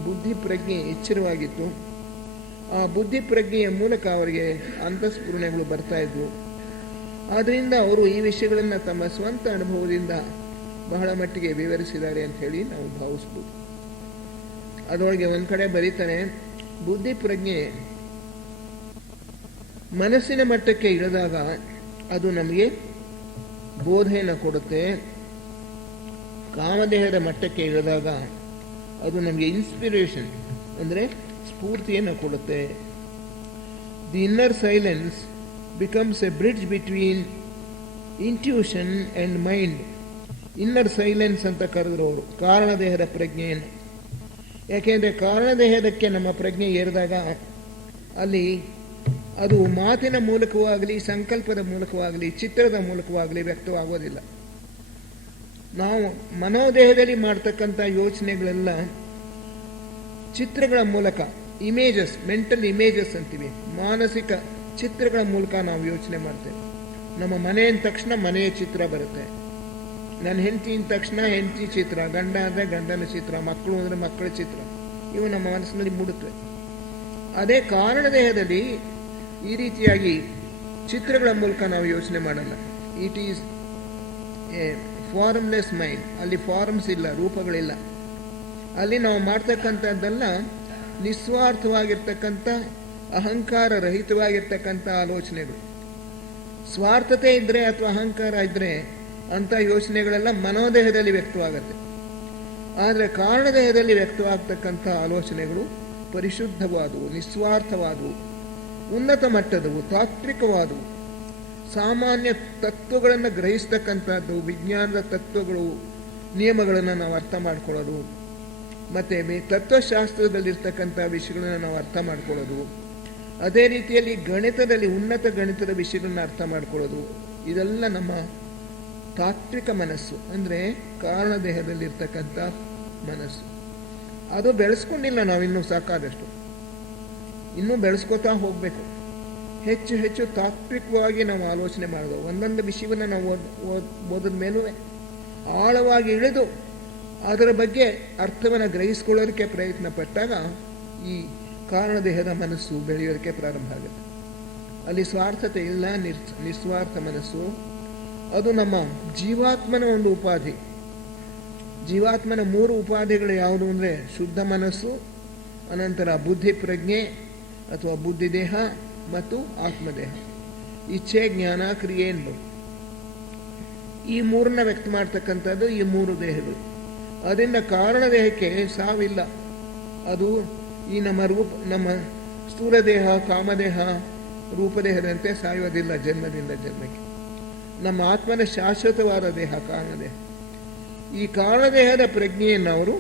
ಬುದ್ಧಿ ಪ್ರಜ್ಞೆ ಎಚ್ಚರವಾಗಿತ್ತು. ಆ ಬುದ್ಧಿ ಪ್ರಜ್ಞೆಯ ಮೂಲಕ ಅವರಿಗೆ ಅಂತಃಸ್ಫುರಣೆಗಳು ಬರ್ತಾ ಇದ್ವು. ಆದ್ದರಿಂದ ಅವರು ಈ ವಿಷಯಗಳನ್ನು ತಮ್ಮ ಸ್ವಂತ ಅನುಭವದಿಂದ ಬಹಳ ಮಟ್ಟಿಗೆ ವಿವರಿಸಿದ್ದಾರೆ ಅಂತ ಹೇಳಿ ನಾವು ಭಾವಿಸ್ಬೋದು. ಅದರೊಳಗೆ ಒಂದು ಕಡೆ ಬರೀತಾನೆ, ಬುದ್ಧಿ ಪ್ರಜ್ಞೆ ಮನಸ್ಸಿನ ಮಟ್ಟಕ್ಕೆ ಇಳಿದಾಗ ಅದು ನಮಗೆ ಬೋಧೆಯನ್ನು ಕೊಡುತ್ತೆ. ಕಾಮದೇಹದ ಮಟ್ಟಕ್ಕೆ ಇಳಿದಾಗ ಅದು ನಮಗೆ ಇನ್ಸ್ಪಿರೇಷನ್ ಅಂದರೆ ಸ್ಫೂರ್ತಿಯನ್ನು ಕೊಡುತ್ತೆ. The inner silence becomes A bridge between intuition and mind. Inner silence ಅಂತ ಕರೆದ್ರು ಅವರು ಕಾರಣದೇಹದ ಪ್ರಜ್ಞೆಯನ್ನು. ಯಾಕೆಂದರೆ ಕಾರಣದೇಹದಕ್ಕೆ ನಮ್ಮ ಪ್ರಜ್ಞೆ ಏರಿದಾಗ ಅಲ್ಲಿ ಅದು ಮಾತಿನ ಮೂಲಕವಾಗಲಿ, ಸಂಕಲ್ಪದ ಮೂಲಕವಾಗಲಿ, ಚಿತ್ರದ ಮೂಲಕವಾಗಲಿ ವ್ಯಕ್ತವಾಗೋದಿಲ್ಲ. ನಾವು ಮನೋದೇಹದಲ್ಲಿ ಮಾಡ್ತಕ್ಕಂಥ ಯೋಚನೆಗಳೆಲ್ಲ ಚಿತ್ರಗಳ ಮೂಲಕ, ಇಮೇಜಸ್, ಮೆಂಟಲ್ ಇಮೇಜಸ್ ಅಂತೀವಿ, ಮಾನಸಿಕ ಚಿತ್ರಗಳ ಮೂಲಕ ನಾವು ಯೋಚನೆ ಮಾಡ್ತೇವೆ. ನಮ್ಮ ಮನೆ ಅಂದ ತಕ್ಷಣ ಮನೆಯ ಚಿತ್ರ ಬರುತ್ತೆ, ನನ್ನ ಹೆಂಡತಿ ಅಂದ ತಕ್ಷಣ ಹೆಂಡತಿ ಚಿತ್ರ, ಗಂಡ ಅಂದರೆ ಗಂಡನ ಚಿತ್ರ, ಮಕ್ಕಳು ಅಂದರೆ ಮಕ್ಕಳ ಚಿತ್ರ, ಇವು ನಮ್ಮ ಮನಸ್ಸಿನಲ್ಲಿ ಮೂಡುತ್ತವೆ. ಅದೇ ಕಾರಣದೇಹದಲ್ಲಿ ಈ ರೀತಿಯಾಗಿ ಚಿತ್ರಗಳ ಮೂಲಕ ನಾವು ಯೋಚನೆ ಮಾಡಲ್ಲ. It is A formless mind. ಅಲ್ಲಿ ಫಾರ್ಮ್ಸ್ ಇಲ್ಲ, ರೂಪಗಳಿಲ್ಲ. ಅಲ್ಲಿ ನಾವು ಮಾಡ್ತಕ್ಕಂಥದ್ದೆಲ್ಲ ನಿಸ್ವಾರ್ಥವಾಗಿರ್ತಕ್ಕಂಥ, ಅಹಂಕಾರ ರಹಿತವಾಗಿರ್ತಕ್ಕಂಥ ಆಲೋಚನೆಗಳು. ಸ್ವಾರ್ಥತೆ ಇದ್ದರೆ ಅಥವಾ ಅಹಂಕಾರ ಇದ್ದರೆ ಅಂಥ ಯೋಚನೆಗಳೆಲ್ಲ ಮನೋದೇಹದಲ್ಲಿ ವ್ಯಕ್ತವಾಗುತ್ತೆ. ಆದರೆ ಕಾರಣದೇಹದಲ್ಲಿ ವ್ಯಕ್ತವಾಗ್ತಕ್ಕಂಥ ಆಲೋಚನೆಗಳು ಪರಿಶುದ್ಧವಾದವು, ನಿಸ್ವಾರ್ಥವಾದವು, ಉನ್ನತ ಮಟ್ಟದವು, ತಾತ್ವಿಕವಾದವು, ಸಾಮಾನ್ಯ ತತ್ವಗಳನ್ನು ಗ್ರಹಿಸ್ತಕ್ಕಂಥದ್ದು, ವಿಜ್ಞಾನದ ತತ್ವಗಳು, ನಿಯಮಗಳನ್ನು ನಾವು ಅರ್ಥ ಮಾಡ್ಕೊಳ್ಳೋದು, ಮತ್ತು ತತ್ವಶಾಸ್ತ್ರದಲ್ಲಿರ್ತಕ್ಕಂಥ ವಿಷಯಗಳನ್ನು ನಾವು ಅರ್ಥ ಮಾಡ್ಕೊಳ್ಳೋದು, ಅದೇ ರೀತಿಯಲ್ಲಿ ಗಣಿತದಲ್ಲಿ ಉನ್ನತ ಗಣಿತದ ವಿಷಯಗಳನ್ನ ಅರ್ಥ ಮಾಡ್ಕೊಳ್ಳೋದು, ಇದೆಲ್ಲ ನಮ್ಮ ತಾತ್ವಿಕ ಮನಸ್ಸು ಅಂದರೆ ಕಾರಣ ದೇಹದಲ್ಲಿರ್ತಕ್ಕಂಥ ಮನಸ್ಸು. ಅದು ಬೆಳೆಸ್ಕೊಂಡಿಲ್ಲ ನಾವಿನ್ನೂ ಸಾಕಾದಷ್ಟು, ಇನ್ನೂ ಬೆಳೆಸ್ಕೋತಾ ಹೋಗಬೇಕು. ಹೆಚ್ಚು ಹೆಚ್ಚು ತಾತ್ವಿಕವಾಗಿ ನಾವು ಆಲೋಚನೆ ಮಾಡೋದು. ಒಂದೊಂದು ವಿಷಯವನ್ನು ನಾವು ಓದಿದ ಮೇಲೂ ಆಳವಾಗಿ ಇಳಿದು ಅದರ ಬಗ್ಗೆ ಅರ್ಥವನ್ನು ಗ್ರಹಿಸ್ಕೊಳ್ಳೋದಕ್ಕೆ ಪ್ರಯತ್ನ ಪಟ್ಟಾಗ ಈ ಕಾರಣದೇಹದ ಮನಸ್ಸು ಬೆಳೆಯೋದಕ್ಕೆ ಪ್ರಾರಂಭ ಆಗುತ್ತೆ. ಅಲ್ಲಿ ಸ್ವಾರ್ಥತೆ ಇಲ್ಲ, ನಿಸ್ವಾರ್ಥ ಮನಸ್ಸು. ಅದು ನಮ್ಮ ಜೀವಾತ್ಮನ ಒಂದು ಉಪಾಧಿ. ಜೀವಾತ್ಮನ 3 ಉಪಾಧಿಗಳು ಯಾವುದು ಅಂದರೆ ಶುದ್ಧ ಮನಸ್ಸು, ಅನಂತರ ಬುದ್ಧಿ ಪ್ರಜ್ಞೆ ಅಥವಾ ಬುದ್ಧಿದೇಹ ಮತ್ತು ಆತ್ಮದೇಹ. ಇಚ್ಛೆ, ಜ್ಞಾನ, ಕ್ರಿಯೆ ಎಂದು ಈ 3ನ್ನ ವ್ಯಕ್ತ ಮಾಡ್ತಕ್ಕಂಥದ್ದು ಈ 3 ದೇಹಗಳು. ಅದರಿಂದ ಕಾರಣ ದೇಹಕ್ಕೆ ಸಾವಿಲ್ಲ. ಅದು ಈ ನಮ್ಮ ಸ್ಥೂಲ ದೇಹ, ಕಾಮದೇಹ, ರೂಪದೇಹದಂತೆ ಸಾಯೋದಿಲ್ಲ ಜನ್ಮದಿಂದ ಜನ್ಮಕ್ಕೆ. ನಮ್ಮ ಆತ್ಮನ ಶಾಶ್ವತವಾದ ದೇಹ ಕಾರಣದೇಹ. ಈ ಕಾರಣದೇಹದ ಪ್ರಜ್ಞೆಯನ್ನು ಅವರು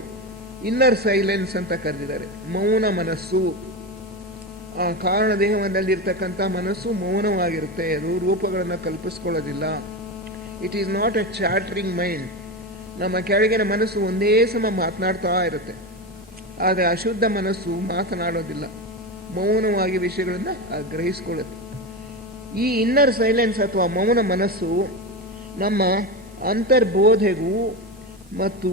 ಇನ್ನರ್ ಸೈಲೆನ್ಸ್ ಅಂತ ಕರೆದಿದ್ದಾರೆ, ಮೌನ ಮನಸ್ಸು. ಆ ಕಾರಣದೇಹದಲ್ಲಿರ್ತಕ್ಕಂಥ ಮನಸ್ಸು ಮೌನವಾಗಿರುತ್ತೆ, ಅದು ರೂಪಗಳನ್ನು ಕಲ್ಪಿಸ್ಕೊಳ್ಳೋದಿಲ್ಲ. It is not a chattering mind. ನಮ್ಮ ಕೆಳಗಿನ ಮನಸ್ಸು ಒಂದೇ ಸಮ ಮಾತನಾಡ್ತಾ ಇರುತ್ತೆ, ಆದರೆ ಅಶುದ್ಧ ಮನಸ್ಸು ಮಾತನಾಡೋದಿಲ್ಲ, ಮೌನವಾಗಿ ವಿಷಯಗಳನ್ನು ಗ್ರಹಿಸ್ಕೊಳ್ಳುತ್ತೆ. ಈ ಇನ್ನರ್ ಸೈಲೆನ್ಸ್ ಅಥವಾ ಮೌನ ಮನಸ್ಸು ನಮ್ಮ ಅಂತರ್ಬೋಧೆಗೂ ಮತ್ತು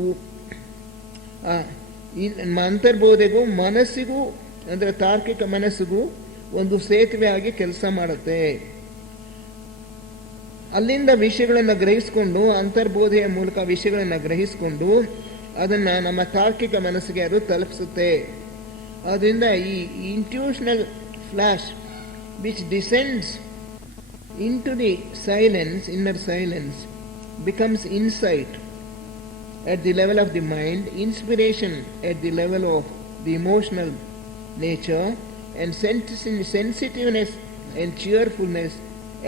ಅಂತರ್ಬೋಧೆಗೂ ಮನಸ್ಸಿಗೂ ಅಂದರೆ ತಾರ್ಕಿಕ ಮನಸ್ಸಿಗೂ ಒಂದು ಸೇತುವೆ ಆಗಿ ಕೆಲಸ ಮಾಡುತ್ತೆ. ಅಲ್ಲಿಂದ ವಿಷಯಗಳನ್ನು ಗ್ರಹಿಸಿಕೊಂಡು, ಅಂತರ್ಬೋಧೆಯ ಮೂಲಕ ವಿಷಯಗಳನ್ನು ಗ್ರಹಿಸಿಕೊಂಡು ಅದನ್ನು ನಮ್ಮ ತಾರ್ಕಿಕ ಮನಸ್ಸಿಗೆ ಅದು ತಲುಪಿಸುತ್ತೆ. ಅದರಿಂದ ಈ intuitional flash which descends into the silence, inner silence, becomes insight at the level of the mind, inspiration at the level of the emotional nature, and sensitiveness and cheerfulness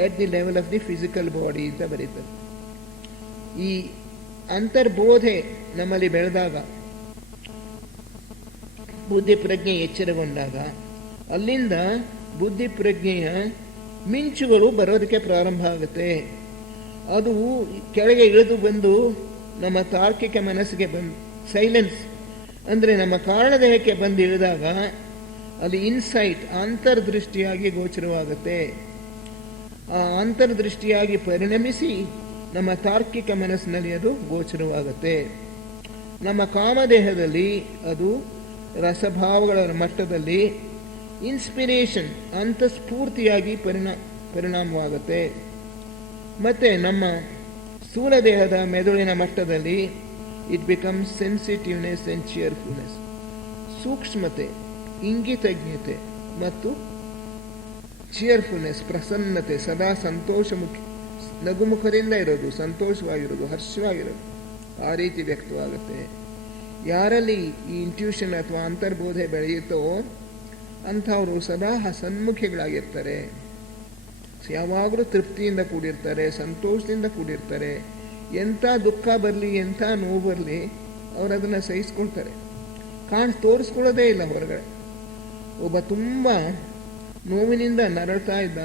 at the level of the physical body ಅಂತ ಬರೀತಾರೆ. ಈ ಅಂತರ್ಬೋಧೆ ನಮ್ಮಲ್ಲಿ ಬೆಳೆದಾಗ, ಬುದ್ಧಿ ಪ್ರಜ್ಞೆ ಎಚ್ಚರಗೊಂಡಾಗ, ಅಲ್ಲಿಂದ ಬುದ್ಧಿ ಪ್ರಜ್ಞೆಯ ಮಿಂಚುಗಳು ಬರೋದಕ್ಕೆ ಪ್ರಾರಂಭ ಆಗುತ್ತೆ. ಅದು ಕೆಳಗೆ ಇಳಿದು ಬಂದು ನಮ್ಮ ತಾರ್ಕಿಕ ಮನಸ್ಸಿಗೆ ಬಂದು ಸೈಲೆನ್ಸ್ ಅಂದರೆ ನಮ್ಮ ಕಾರಣದೇಹಕ್ಕೆ ಬಂದು ಇಳಿದಾಗ ಅದು ಇನ್ಸೈಟ್, ಅಂತರ್ದೃಷ್ಟಿಯಾಗಿ ಗೋಚರವಾಗುತ್ತೆ. ಆ ಅಂತರ್ದೃಷ್ಟಿಯಾಗಿ ಪರಿಣಮಿಸಿ ನಮ್ಮ ತಾರ್ಕಿಕ ಮನಸ್ಸಿನಲ್ಲಿ ಅದು ಗೋಚರವಾಗುತ್ತೆ. ನಮ್ಮ ಕಾಮದೇಹದಲ್ಲಿ ಅದು ರಸಭಾವಗಳ ಮಟ್ಟದಲ್ಲಿ ಇನ್ಸ್ಪಿರೇಷನ್, ಅಂತಸ್ಫೂರ್ತಿಯಾಗಿ ಪರಿಣಾಮವಾಗುತ್ತೆ. ಮತ್ತು ನಮ್ಮ ಸ್ಥೂಲ ದೇಹದ ಮೆದುಳಿನ ಮಟ್ಟದಲ್ಲಿ ಇಟ್ ಬಿಕಮ್ಸ್ ಸೆನ್ಸಿಟಿವ್ನೆಸ್ ಆ್ಯಂಡ್ ಚಿಯರ್ಫುಲ್ನೆಸ್, ಸೂಕ್ಷ್ಮತೆ, ಇಂಗಿತಜ್ಞತೆ ಮತ್ತು ಚಿಯರ್ಫುಲ್ನೆಸ್, ಪ್ರಸನ್ನತೆ, ಸದಾ ಸಂತೋಷಮುಖಿ, ನಗುಮುಖದಿಂದ ಇರೋದು, ಸಂತೋಷವಾಗಿರೋದು, ಹರ್ಷವಾಗಿರೋದು, ಆ ರೀತಿ ವ್ಯಕ್ತವಾಗುತ್ತೆ. ಯಾರಲ್ಲಿ ಈ ಇಂಟ್ಯೂಷನ್ ಅಥವಾ ಅಂತರ್ಬೋಧೆ ಬೆಳೆಯುತ್ತೋ ಅಂಥವರು ಸದಾ ಸನ್ಮುಖಿಗಳಾಗಿರ್ತಾರೆ, ಯಾವಾಗಲೂ ತೃಪ್ತಿಯಿಂದ ಕೂಡಿರ್ತಾರೆ, ಸಂತೋಷದಿಂದ ಕೂಡಿರ್ತಾರೆ. ಎಂಥ ದುಃಖ ಬರಲಿ, ಎಂಥ ನೋವು ಬರಲಿ, ಅವರು ಅದನ್ನು ಸಹಿಸ್ಕೊಳ್ತಾರೆ, ತೋರಿಸ್ಕೊಳ್ಳೋದೇ ಇಲ್ಲ ಹೊರಗಡೆ. ಒಬ್ಬ ತುಂಬ ನೋವಿನಿಂದ ನರಳ್ತಾ ಇದ್ದ,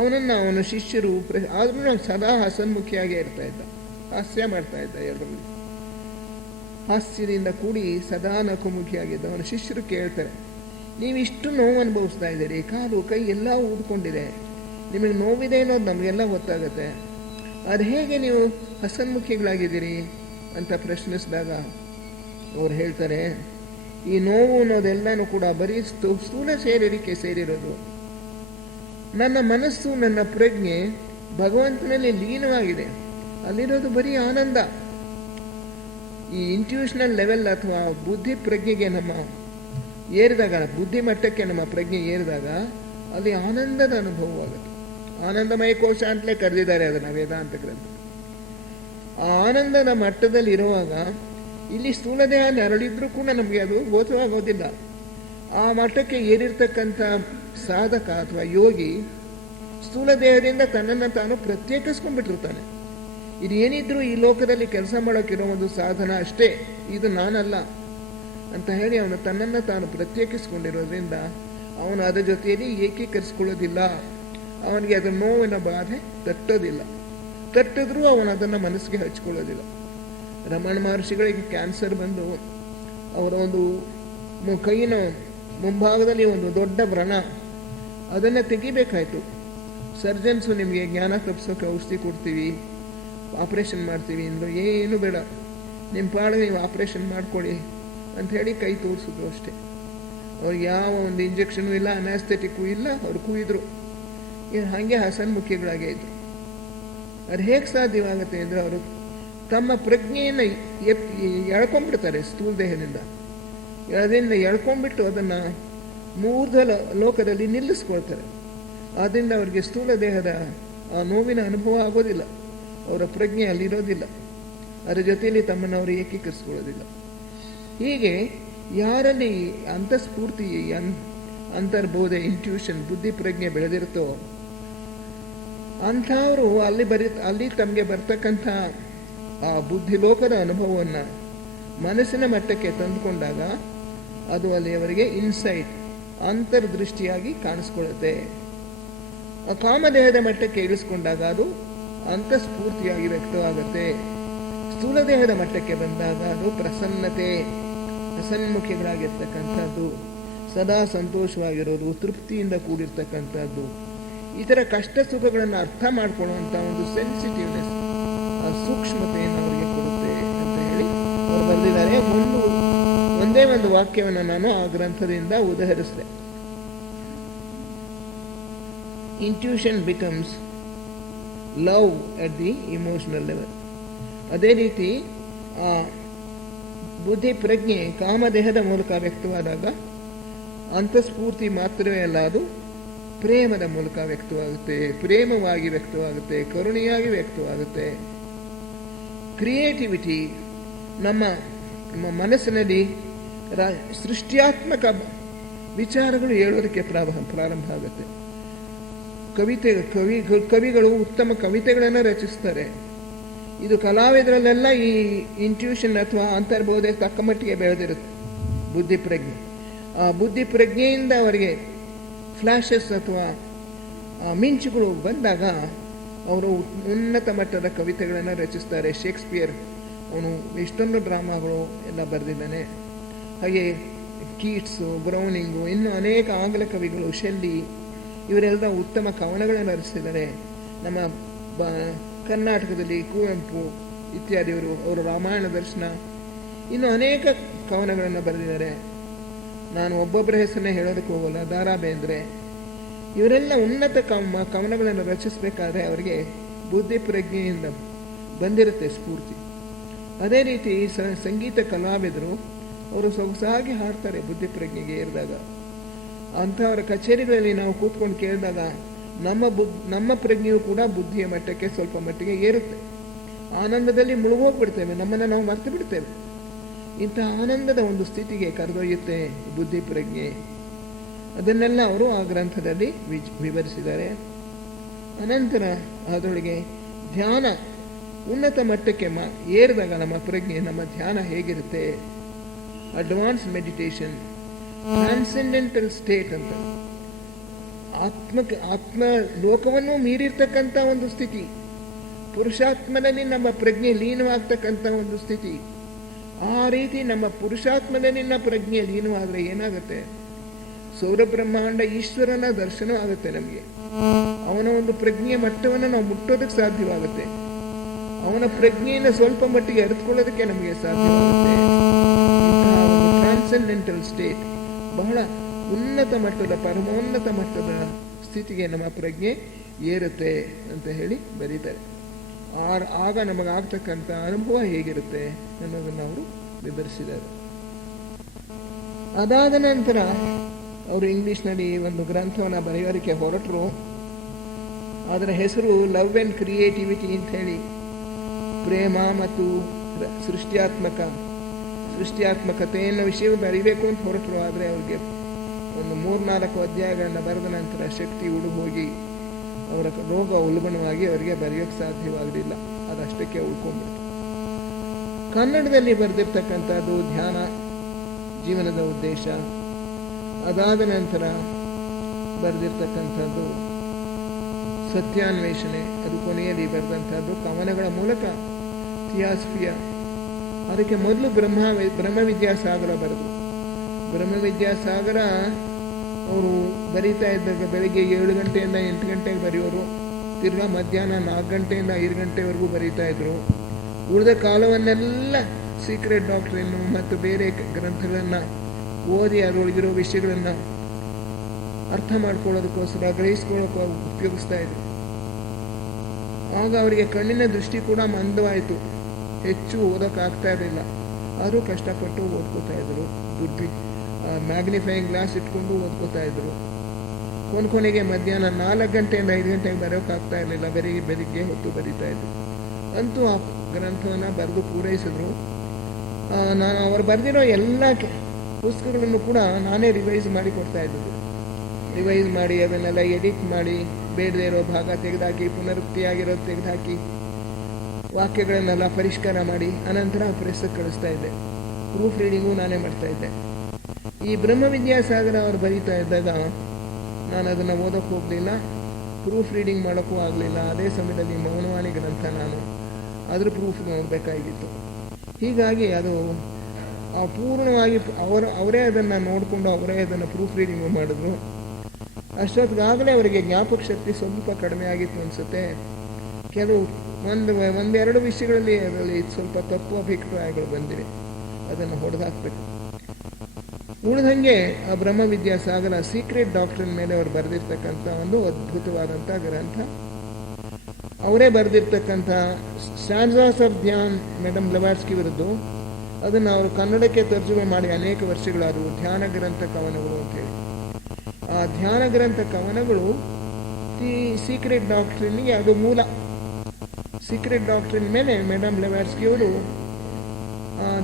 ಅವನ ಶಿಷ್ಯರು ಆದ್ರೂ ಸದಾ ಹಸನ್ಮುಖಿಯಾಗೇ ಇರ್ತಾ ಇದ್ದ, ಹಾಸ್ಯ ಮಾಡ್ತಾ ಇದ್ದ, ಎಲ್ಲರಲ್ಲಿ ಹಾಸ್ಯದಿಂದ ಕೂಡಿ ಸದಾ ನಖುಮುಖಿಯಾಗಿದ್ದ. ಅವನ ಶಿಷ್ಯರು ಕೇಳ್ತಾರೆ, ನೀವು ಇಷ್ಟು ನೋವು ಅನುಭವಿಸ್ತಾ ಇದ್ದೀರಿ, ಕಾಲು ಕೈ ಎಲ್ಲ ಊದ್ಕೊಂಡಿದೆ, ನಿಮಗೆ ನೋವಿದೆ ಅನ್ನೋದು ನಮಗೆಲ್ಲ ಗೊತ್ತಾಗುತ್ತೆ, ಅದು ಹೇಗೆ ನೀವು ಹಸನ್ಮುಖಿಗಳಾಗಿದ್ದೀರಿ ಅಂತ ಪ್ರಶ್ನಿಸಿದಾಗ ಅವ್ರು ಹೇಳ್ತಾರೆ, ಈ ನೋವು ಅನ್ನೋದೆಲ್ಲನೂ ಕೂಡ ಬರೀ ಸ್ಥೂಲ ಶರೀರಕ್ಕೆ ಸೇರಿರೋದು. ನನ್ನ ಮನಸ್ಸು, ನನ್ನ ಪ್ರಜ್ಞೆ ಭಗವಂತನಲ್ಲಿ ಲೀನವಾಗಿದೆ, ಅಲ್ಲಿರೋದು ಬರೀ ಆನಂದ. ಈ ಇಂಟ್ಯೂಷನಲ್ ಲೆವೆಲ್ ಅಥವಾ ಬುದ್ಧಿ ಪ್ರಜ್ಞೆಗೆ ನಮ್ಮ ಏರಿದಾಗ, ಬುದ್ಧಿ ಮಟ್ಟಕ್ಕೆ ನಮ್ಮ ಪ್ರಜ್ಞೆ ಏರಿದಾಗ ಅಲ್ಲಿ ಆನಂದದ ಅನುಭವವಾಗುತ್ತೆ. ಆನಂದಮಯ ಕೋಶ ಅಂತಲೇ ಕರೆದಿದ್ದಾರೆ ಅದನ್ನು ವೇದಾಂತ ಗ್ರಂಥ. ಆ ಆನಂದದ ಮಟ್ಟದಲ್ಲಿ ಇರುವಾಗ ಇಲ್ಲಿ ಸ್ಥೂಲ ದೇಹ ನರಳಿದ್ರೂ ಕೂಡ ನಮಗೆ ಅದು ಗೋಚರವಾಗೋದಿಲ್ಲ. ಆ ಮಟ್ಟಕ್ಕೆ ಏರಿರ್ತಕ್ಕಂಥ ಸಾಧಕ ಅಥವಾ ಯೋಗಿ ಸ್ಥೂಲ ದೇಹದಿಂದ ತನ್ನನ್ನು ತಾನು ಪ್ರತ್ಯೇಕಿಸ್ಕೊಂಡ್ಬಿಟ್ಟಿರ್ತಾನೆ. ಇದು ಏನಿದ್ರೂ ಈ ಲೋಕದಲ್ಲಿ ಕೆಲಸ ಮಾಡೋಕ್ಕಿರೋ ಒಂದು ಸಾಧನ ಅಷ್ಟೇ, ಇದು ನಾನಲ್ಲ ಅಂತ ಹೇಳಿ ಅವನು ತನ್ನನ್ನು ತಾನು ಪ್ರತ್ಯೇಕಿಸ್ಕೊಂಡಿರೋದ್ರಿಂದ ಅವನು ಅದರ ಜೊತೆಯಲ್ಲಿ ಏಕೀಕರಿಸ್ಕೊಳ್ಳೋದಿಲ್ಲ, ಅವನಿಗೆ ಅದರ ನೋವಿನ ಬಾಧೆ ತಟ್ಟೋದಿಲ್ಲ. ತಟ್ಟಿದ್ರೂ ಅವನು ಅದನ್ನು ಮನಸ್ಸಿಗೆ ಹಚ್ಕೊಳ್ಳೋದಿಲ್ಲ. ರಮಣ ಮಹರ್ಷಿಗಳಿಗೆ ಕ್ಯಾನ್ಸರ್ ಬಂದು ಅವರ ಒಂದು ಕೈಯಿನ ಮುಂಭಾಗದಲ್ಲಿ ಒಂದು ದೊಡ್ಡ ವ್ರಣ, ಅದನ್ನು ತೆಗಿಬೇಕಾಯ್ತು. ಸರ್ಜನ್ಸು ನಿಮಗೆ ಜ್ಞಾನ ತಪ್ಪಿಸೋಕೆ ಔಷಧಿ ಕೊಡ್ತೀವಿ, ಆಪ್ರೇಷನ್ ಮಾಡ್ತೀವಿ ಅಂದರು. ಏನು ಬೇಡ, ನಿಮ್ಮ ಪಾಡಿಗೆ ನೀವು ಆಪ್ರೇಷನ್ ಮಾಡ್ಕೊಳ್ಳಿ ಅಂಥೇಳಿ ಕೈ ತೋರಿಸಿದ್ರು ಅಷ್ಟೇ. ಅವ್ರಿಗೆ ಯಾವ ಒಂದು ಇಂಜೆಕ್ಷನು ಇಲ್ಲ, ಅನಾಸ್ಥೆಟಿಕ್ಕೂ ಇಲ್ಲ. ಅವ್ರು ಕೂಯಿದ್ರು, ಹಾಗೆ ಹಸನ್ಮುಖಿಗಳಾಗೇ ಇದ್ರು. ಅದು ಹೇಗೆ ಸಾಧ್ಯವಾಗುತ್ತೆ ಅಂದರೆ ಅವರು ತಮ್ಮ ಪ್ರಜ್ಞೆಯನ್ನು ಎಳ್ಕೊಂಡ್ಬಿಡ್ತಾರೆ ಸ್ಥೂಲ ದೇಹದಿಂದ. ಅದರಿಂದ ಎಳ್ಕೊಂಡ್ಬಿಟ್ಟು ಅದನ್ನು ಮೂರ್ಧ ಲೋಕದಲ್ಲಿ ನಿಲ್ಲಿಸ್ಕೊಳ್ತಾರೆ. ಆದ್ದರಿಂದ ಅವರಿಗೆ ಸ್ಥೂಲ ದೇಹದ ಆ ನೋವಿನ ಅನುಭವ ಆಗೋದಿಲ್ಲ, ಅವರ ಪ್ರಜ್ಞೆ ಅಲ್ಲಿರೋದಿಲ್ಲ, ಅದರ ಜೊತೆಯಲ್ಲಿ ತಮ್ಮನ್ನು ಅವರು ಏಕೀಕರಿಸ್ಕೊಳ್ಳೋದಿಲ್ಲ. ಹೀಗೆ ಯಾರಲ್ಲಿ ಅಂತಸ್ಫೂರ್ತಿ, ಅಂತರ್ಬೋಧೆ, ಇಂಟ್ಯೂಷನ್, ಬುದ್ಧಿ ಪ್ರಜ್ಞೆ ಬೆಳೆದಿರುತ್ತೋ ಅಂಥವರು ಅಲ್ಲಿ ತಮಗೆ ಬರ್ತಕ್ಕಂಥ ಆ ಬುದ್ಧಿಲೋಕದ ಅನುಭವವನ್ನು ಮನಸ್ಸಿನ ಮಟ್ಟಕ್ಕೆ ತಂದುಕೊಂಡಾಗ ಅದು ಅಲ್ಲಿ ಅವರಿಗೆ ಇನ್ಸೈಟ್, ಅಂತರ್ದೃಷ್ಟಿಯಾಗಿ ಕಾಣಿಸ್ಕೊಳ್ಳುತ್ತೆ. ಆ ಕಾಮದೇಹದ ಮಟ್ಟಕ್ಕೆ ಇಳಿಸ್ಕೊಂಡಾಗ ಅದು ಅಂತಸ್ಫೂರ್ತಿಯಾಗಿ ವ್ಯಕ್ತವಾಗುತ್ತೆ. ಸ್ಥೂಲ ದೇಹದ ಮಟ್ಟಕ್ಕೆ ಬಂದಾಗ ಅದು ಪ್ರಸನ್ನತೆ, ಹಸನ್ಮುಖಿಗಳಾಗಿರ್ತಕ್ಕಂಥದ್ದು, ಸದಾ ಸಂತೋಷವಾಗಿರೋದು, ತೃಪ್ತಿಯಿಂದ ಕೂಡಿರ್ತಕ್ಕಂಥದ್ದು, ಈ ಥರ ಕಷ್ಟ ಸುಖಗಳನ್ನು ಅರ್ಥ ಮಾಡ್ಕೊಳ್ಳುವಂಥ ಒಂದು ಸೆನ್ಸಿಟಿವ್ನೆಸ್, ಆ ಸೂಕ್ಷ್ಮತೆಯನ್ನು ಅವರಿಗೆ ಕೊಡುತ್ತೆ ಅಂತ ಹೇಳಿ ಅವರು ಬರೆದಿದ್ದಾರೆ. ಒಂದೇ ಒಂದು ವಾಕ್ಯವನ್ನು ನಾನು ಆ ಗ್ರಂಥದಿಂದ ಉದಾಹರಿಸಿದೆ. Intuition becomes love at the emotional level. ಅದೇ ರೀತಿ ಆ ಬುದ್ಧಿ ಪ್ರಜ್ಞೆ ಕಾಮದೇಹದ ಮೂಲಕ ವ್ಯಕ್ತವಾದಾಗ ಅಂತಸ್ಫೂರ್ತಿ ಮಾತ್ರವೇ ಅಲ್ಲ, ಅದು ಪ್ರೇಮದ ಮೂಲಕ ವ್ಯಕ್ತವಾಗುತ್ತೆ, ಪ್ರೇಮವಾಗಿ ವ್ಯಕ್ತವಾಗುತ್ತೆ, ಕರುಣೆಯಾಗಿ ವ್ಯಕ್ತವಾಗುತ್ತೆ. ಕ್ರಿಯೇಟಿವಿಟಿ ನಮ್ಮ ಮನಸ್ಸಿನಲ್ಲಿ ಸೃಷ್ಟ್ಯಾತ್ಮಕ ವಿಚಾರಗಳು ಹೇಳೋದಕ್ಕೆ ಪ್ರಾರಂಭ ಆಗುತ್ತೆ. ಕವಿಗಳು ಉತ್ತಮ ಕವಿತೆಗಳನ್ನು ರಚಿಸ್ತಾರೆ. ಇದು ಕಲಾವಿದರಲ್ಲೆಲ್ಲ ಈ ಇಂಟ್ಯೂಷನ್ ಅಥವಾ ಅಂತರ್ಬೋಧೆ ತಕ್ಕ ಮಟ್ಟಿಗೆ ಬೆಳೆದಿರುತ್ತೆ. ಬುದ್ಧಿ ಪ್ರಜ್ಞೆ, ಆ ಬುದ್ಧಿ ಪ್ರಜ್ಞೆಯಿಂದ ಅವರಿಗೆ ಫ್ಲ್ಯಾಶಸ್ ಅಥವಾ ಮಿಂಚುಗಳು ಬಂದಾಗ ಅವರು ಉನ್ನತ ಮಟ್ಟದ ಕವಿತೆಗಳನ್ನು ರಚಿಸ್ತಾರೆ. ಶೇಕ್ಸ್ಪಿಯರ್ ಅವನು ಎಷ್ಟೊಂದು ಡ್ರಾಮಾಗಳು ಎಲ್ಲ ಬರೆದಿದ್ದಾನೆ. ಹಾಗೆ ಕೀಟ್ಸು, ಬ್ರೌನಿಂಗು, ಇನ್ನೂ ಅನೇಕ ಆಂಗ್ಲ ಕವಿಗಳು, ಶೆಲ್ಲಿ, ಇವರೆಲ್ಲ ಉತ್ತಮ ಕವನಗಳನ್ನು ರಚಿಸಿದ್ದಾರೆ. ನಮ್ಮ ಕರ್ನಾಟಕದಲ್ಲಿ ಕುವೆಂಪು ಇತ್ಯಾದಿಯವರು, ಅವರು ರಾಮಾಯಣ ದರ್ಶನ, ಇನ್ನು ಅನೇಕ ಕವನಗಳನ್ನು ಬರೆದಿದ್ದಾರೆ. ನಾನು ಒಬ್ಬೊಬ್ಬರ ಹೆಸರನ್ನೇ ಹೇಳೋದಕ್ಕೆ ಹೋಗಲ್ಲ. ದಾರಾ ಬೇಂದ್ರೆ, ಇವರೆಲ್ಲ ಉನ್ನತ ಕವನಗಳನ್ನು ರಚಿಸಬೇಕಾದ್ರೆ ಅವರಿಗೆ ಬುದ್ಧಿ ಪ್ರಜ್ಞೆಯಿಂದ ಬಂದಿರುತ್ತೆ ಸ್ಫೂರ್ತಿ. ಅದೇ ರೀತಿ ಸಂಗೀತ ಕಲಾವಿದರು ಅವರು ಸೊಗಸಾಗಿ ಹಾಡ್ತಾರೆ ಬುದ್ಧಿ ಪ್ರಜ್ಞೆಗೆ ಏರಿದಾಗ. ಅಂಥವರ ಕಚೇರಿಗಳಲ್ಲಿ ನಾವು ಕೂತ್ಕೊಂಡು ಕೇಳಿದಾಗ ನಮ್ಮ ಪ್ರಜ್ಞೆಯು ಕೂಡ ಬುದ್ಧಿಯ ಮಟ್ಟಕ್ಕೆ ಸ್ವಲ್ಪ ಮಟ್ಟಿಗೆ ಏರುತ್ತೆ. ಆನಂದದಲ್ಲಿ ಮುಳುಗೋಗ್ಬಿಡ್ತೇವೆ, ನಮ್ಮನ್ನು ನಾವು ಮರ್ತು ಬಿಡ್ತೇವೆ. ಇಂಥ ಆನಂದದ ಒಂದು ಸ್ಥಿತಿಗೆ ಕರೆದೊಯ್ಯುತ್ತೆ ಬುದ್ಧಿ ಪ್ರಜ್ಞೆ. ಅದನ್ನೆಲ್ಲ ಅವರು ಆ ಗ್ರಂಥದಲ್ಲಿ ವಿವರಿಸಿದ್ದಾರೆ. ಅನಂತರ ಅದರೊಳಗೆ ಧ್ಯಾನ ಉನ್ನತ ಮಟ್ಟಕ್ಕೆ ಏರಿದಾಗ ನಮ್ಮ ಪ್ರಜ್ಞೆ, ನಮ್ಮ ಧ್ಯಾನ ಹೇಗಿರುತ್ತೆ, ಅಡ್ವಾನ್ಸ್ ಮೆಡಿಟೇಷನ್, ಟ್ರಾನ್ಸೆಂಡೆಂಟಲ್ ಸ್ಟೇಟ್ ಅಂತ, ಆತ್ಮ ಲೋಕವನ್ನು ಮೀರಿರ್ತಕ್ಕಂಥ ಒಂದು ಸ್ಥಿತಿ, ಪುರುಷಾತ್ಮನಲ್ಲಿ ನಮ್ಮ ಪ್ರಜ್ಞೆ ಲೀನವಾಗ್ತಕ್ಕಂಥ ಒಂದು ಸ್ಥಿತಿ. ಆ ರೀತಿ ನಮ್ಮ ಪುರುಷಾತ್ಮದಲ್ಲಿ ನಮ್ಮ ಪ್ರಜ್ಞೆ ಲೀನವಾದರೆ ಏನಾಗುತ್ತೆ, ಸೌರಬ್ರಹ್ಮಾಂಡ ಈಶ್ವರನ ದರ್ಶನ ಆಗುತ್ತೆ ನಮಗೆ. ಅವನ ಒಂದು ಪ್ರಜ್ಞೆಯ ಮಟ್ಟವನ್ನು ನಾವು ಮುಟ್ಟೋದಕ್ಕೆ ಸಾಧ್ಯವಾಗುತ್ತೆ. ಅವನ ಪ್ರಜ್ಞೆಯನ್ನು ಸ್ವಲ್ಪ ಮಟ್ಟಿಗೆ ಅರಿತುಕೊಳ್ಳೋದಕ್ಕೆ ನಮಗೆ ಸಾಧ್ಯವಾಗುತ್ತೆ. ಇಂತಹ ಒಂದು ಟ್ರಾನ್ಸೆಂಡೆಂಟಲ್ ಸ್ಟೇಟ್, ಬಹಳ ಉನ್ನತ ಮಟ್ಟದ, ಪರಮೋನ್ನತ ಮಟ್ಟದ ಸ್ಥಿತಿಗೆ ನಮ್ಮ ಪ್ರಜ್ಞೆ ಏರುತ್ತೆ ಅಂತ ಹೇಳಿ ಬರೀತಾರೆ. ಆಗ ನಮಗಾಗ್ತಕ್ಕಂಥ ಅನುಭವ ಹೇಗಿರುತ್ತೆ ಅನ್ನೋದನ್ನು ಅವರು ವಿವರಿಸಿದ್ದಾರೆ. ಅದಾದ ನಂತರ ಅವರು ಇಂಗ್ಲಿಷ್ನಲ್ಲಿ ಒಂದು ಗ್ರಂಥವನ್ನು ಬರೆಯೋದಕ್ಕೆ ಹೊರಟರು. ಅದರ ಹೆಸರು ಲವ್ ಆ್ಯಂಡ್ ಕ್ರಿಯೇಟಿವಿಟಿ ಅಂತ ಹೇಳಿ. ಪ್ರೇಮ ಮತ್ತು ಸೃಷ್ಟ್ಯಾತ್ಮಕತೆಯನ್ನು ವಿಷಯ ಬರೀಬೇಕು ಅಂತ ಹೊರಟರು. ಆದರೆ ಅವ್ರಿಗೆ ಒಂದು 3-4 ಅಧ್ಯಾಯಗಳನ್ನು ಬರೆದ ನಂತರ ಶಕ್ತಿ ಹೋಗಿ ಅವರ ರೋಗ ಉಲ್ಬಣವಾಗಿ ಅವರಿಗೆ ಬರೆಯೋಕ್ಕೆ ಸಾಧ್ಯವಾಗಲಿಲ್ಲ. ಅದಷ್ಟಕ್ಕೆ ಉಳ್ಕೊಂಡ್ಬಿಡ್ತು. ಕನ್ನಡದಲ್ಲಿ ಬರೆದಿರ್ತಕ್ಕಂಥದ್ದು ಧ್ಯಾನ ಜೀವನದ ಉದ್ದೇಶ. ಅದಾದ ನಂತರ ಬರೆದಿರ್ತಕ್ಕಂಥದ್ದು ಸತ್ಯಾನ್ವೇಷಣೆ, ಅದು ಕೊನೆಯಲ್ಲಿ ಬರೆದಂಥದ್ದು ಕವನಗಳ ಮೂಲಕ ಥಿಯಾಸ್ಫಿಯಾ. ಅದಕ್ಕೆ ಮೊದಲು ಬ್ರಹ್ಮವಿದ್ಯಾಸಾಗರ ಬರೆದು, ಬ್ರಹ್ಮವಿದ್ಯಾಸಾಗರ ಅವರು ಬರೀತಾ ಇದ್ದಾಗ ಬೆಳಿಗ್ಗೆ 7 ಗಂಟೆಯಿಂದ 8 ಗಂಟೆಗೆ ಬರೆಯೋರು, ತಿರ್ಗಾ ಮಧ್ಯಾಹ್ನ 4 ಗಂಟೆಯಿಂದ 5 ಗಂಟೆವರೆಗೂ ಬರೀತಾ ಇದ್ರು. ಉಳಿದ ಕಾಲವನ್ನೆಲ್ಲ ಸೀಕ್ರೆಟ್ ಡಾಕ್ಟ್ರಿನ್ನು ಮತ್ತು ಬೇರೆ ಗ್ರಂಥಗಳನ್ನು ಓದಿ ಅದರೊಳಗಿರೋ ವಿಷಯಗಳನ್ನು ಅರ್ಥ ಮಾಡ್ಕೊಳ್ಳೋದಕ್ಕೋಸ್ಕರ, ಗ್ರಹಿಸ್ಕೊಳ್ಳೋಕೆ ಉಪಯೋಗಿಸ್ತಾ ಇದ್ರು. ಆಗ ಅವರಿಗೆ ಕಣ್ಣಿನ ದೃಷ್ಟಿ ಕೂಡ ಮಂದವಾಯಿತು, ಹೆಚ್ಚು ಓದೋಕ್ಕಾಗ್ತಾ ಇರಲಿಲ್ಲ. ಆದರೂ ಕಷ್ಟಪಟ್ಟು ಓದ್ಕೋತಾ ಇದ್ರು, ದುಡ್ಡು ಮ್ಯಾಗ್ನಿಫೈಯಿಂಗ್ ಗ್ಲಾಸ್ ಇಟ್ಕೊಂಡು ಓದ್ಕೋತಾ ಇದ್ರು. ಕೊನೆಗೆ ಮಧ್ಯಾಹ್ನ 4 ಗಂಟೆಯಿಂದ 5 ಗಂಟೆಗೆ ಬರೋಕ್ಕಾಗ್ತಾ ಇರಲಿಲ್ಲ, ಬೆಳಿಗ್ಗೆ ಹೊತ್ತು ಬರೀತಾ ಇದ್ರು. ಅಂತೂ ಆ ಗ್ರಂಥವನ್ನು ಬರೆದು ಪೂರೈಸಿದ್ರು. ನಾನು ಅವರು ಬರೆದಿರೋ ಎಲ್ಲ ಪುಸ್ತಕಗಳನ್ನು ಕೂಡ ನಾನೇ ರಿವೈಸ್ ಮಾಡಿ ಕೊಡ್ತಾ ಇದ್ದರು. ರಿವೈಸ್ ಮಾಡಿ ಅದನ್ನೆಲ್ಲ ಎಡಿಟ್ ಮಾಡಿ, ಬೇಡದೇ ಇರೋ ಭಾಗ ತೆಗೆದುಹಾಕಿ, ಪುನರುಕ್ತಿಯಾಗಿರೋದು ತೆಗೆದುಹಾಕಿ, ವಾಕ್ಯಗಳನ್ನೆಲ್ಲ ಪರಿಷ್ಕಾರ ಮಾಡಿ ಅನಂತರ ಪ್ರೆಸ್ಸಿಗೆ ಕಳಿಸ್ತಾ ಇದ್ದೆ. ಪ್ರೂಫ್ ರೀಡಿಂಗು ನಾನೇ ಮಾಡ್ತಾ ಇದ್ದೆ. ಈ ಬ್ರಹ್ಮವಿದ್ಯಾಸಾಗರ ಅವರು ಬರೀತಾ ಇದ್ದಾಗ ನಾನು ಅದನ್ನು ಓದೋಕ್ಕೆ ಹೋಗಲಿಲ್ಲ, ಪ್ರೂಫ್ ರೀಡಿಂಗ್ ಮಾಡೋಕ್ಕೂ ಆಗಲಿಲ್ಲ. ಅದೇ ಸಮಯದಲ್ಲಿ ಮೌನವಾಣಿ ಗ್ರಂಥ ನಾನು ಅದ್ರ ಪ್ರೂಫ್ ನೋಡಬೇಕಾಗಿತ್ತು. ಹೀಗಾಗಿ ಅದು ಪೂರ್ಣವಾಗಿ ಅವರೇ ಅದನ್ನು ನೋಡಿಕೊಂಡು ಅವರೇ ಅದನ್ನು ಪ್ರೂಫ್ ರೀಡಿಂಗು ಮಾಡಿದ್ರು. ಅಷ್ಟೊತ್ತಿಗಾಗಲೇ ಅವರಿಗೆ ಜ್ಞಾಪಕ ಶಕ್ತಿ ಸ್ವಲ್ಪ ಕಡಿಮೆ ಆಗಿತ್ತು ಅನಿಸುತ್ತೆ. ಕೆಲವು ಒಂದೆರಡು ವಿಷಯಗಳಲ್ಲಿ ಅದರಲ್ಲಿ ಸ್ವಲ್ಪ ತಪ್ಪು ಅಭಿಪ್ರಾಯಗಳು ಬಂದಿವೆ, ಅದನ್ನು ಹೊಡೆದಾಕಬೇಕು. ಉಳಿದಂಗೆ ಆ ಬ್ರಹ್ಮವಿದ್ಯಾಸಾಗರ ಸೀಕ್ರೆಟ್ ಡಾಕ್ಟ್ರಿನ್ ಮೇಲೆ ಅವರು ಬರೆದಿರ್ತಕ್ಕಂಥ ಒಂದು ಅದ್ಭುತವಾದಂಥ ಗ್ರಂಥ. ಅವರೇ ಬರೆದಿರ್ತಕ್ಕಂಥ ಸ್ಟ್ಯಾನ್ಸಾಸ್ ಆಫ್ ಧ್ಯಾನ್, ಮೇಡಮ್ ಬ್ಲವಾಟ್ಸ್ಕಿ ವಿರುದ್ಧ, ಅದನ್ನು ಅವರು ಕನ್ನಡಕ್ಕೆ ತರ್ಜುಮೆ ಮಾಡಿ ಅನೇಕ ವರ್ಷಗಳಾದವು. ಧ್ಯಾನ ಗ್ರಂಥ ಕವನಗಳು ಅಂತೇಳಿ. ಆ ಧ್ಯಾನ ಗ್ರಂಥ ಕವನಗಳು ಈ ಸೀಕ್ರೆಟ್ ಡಾಕ್ಟ್ರಿನ್ಗೆ ಅದು ಮೂಲ. ಸೀಕ್ರೆಟ್ ಡಾಕ್ಟ್ರಿನ್ ಮೇಲೆ ಮೇಡಮ್ ಬ್ಲವಾಟ್ಸ್ಕಿಯವರು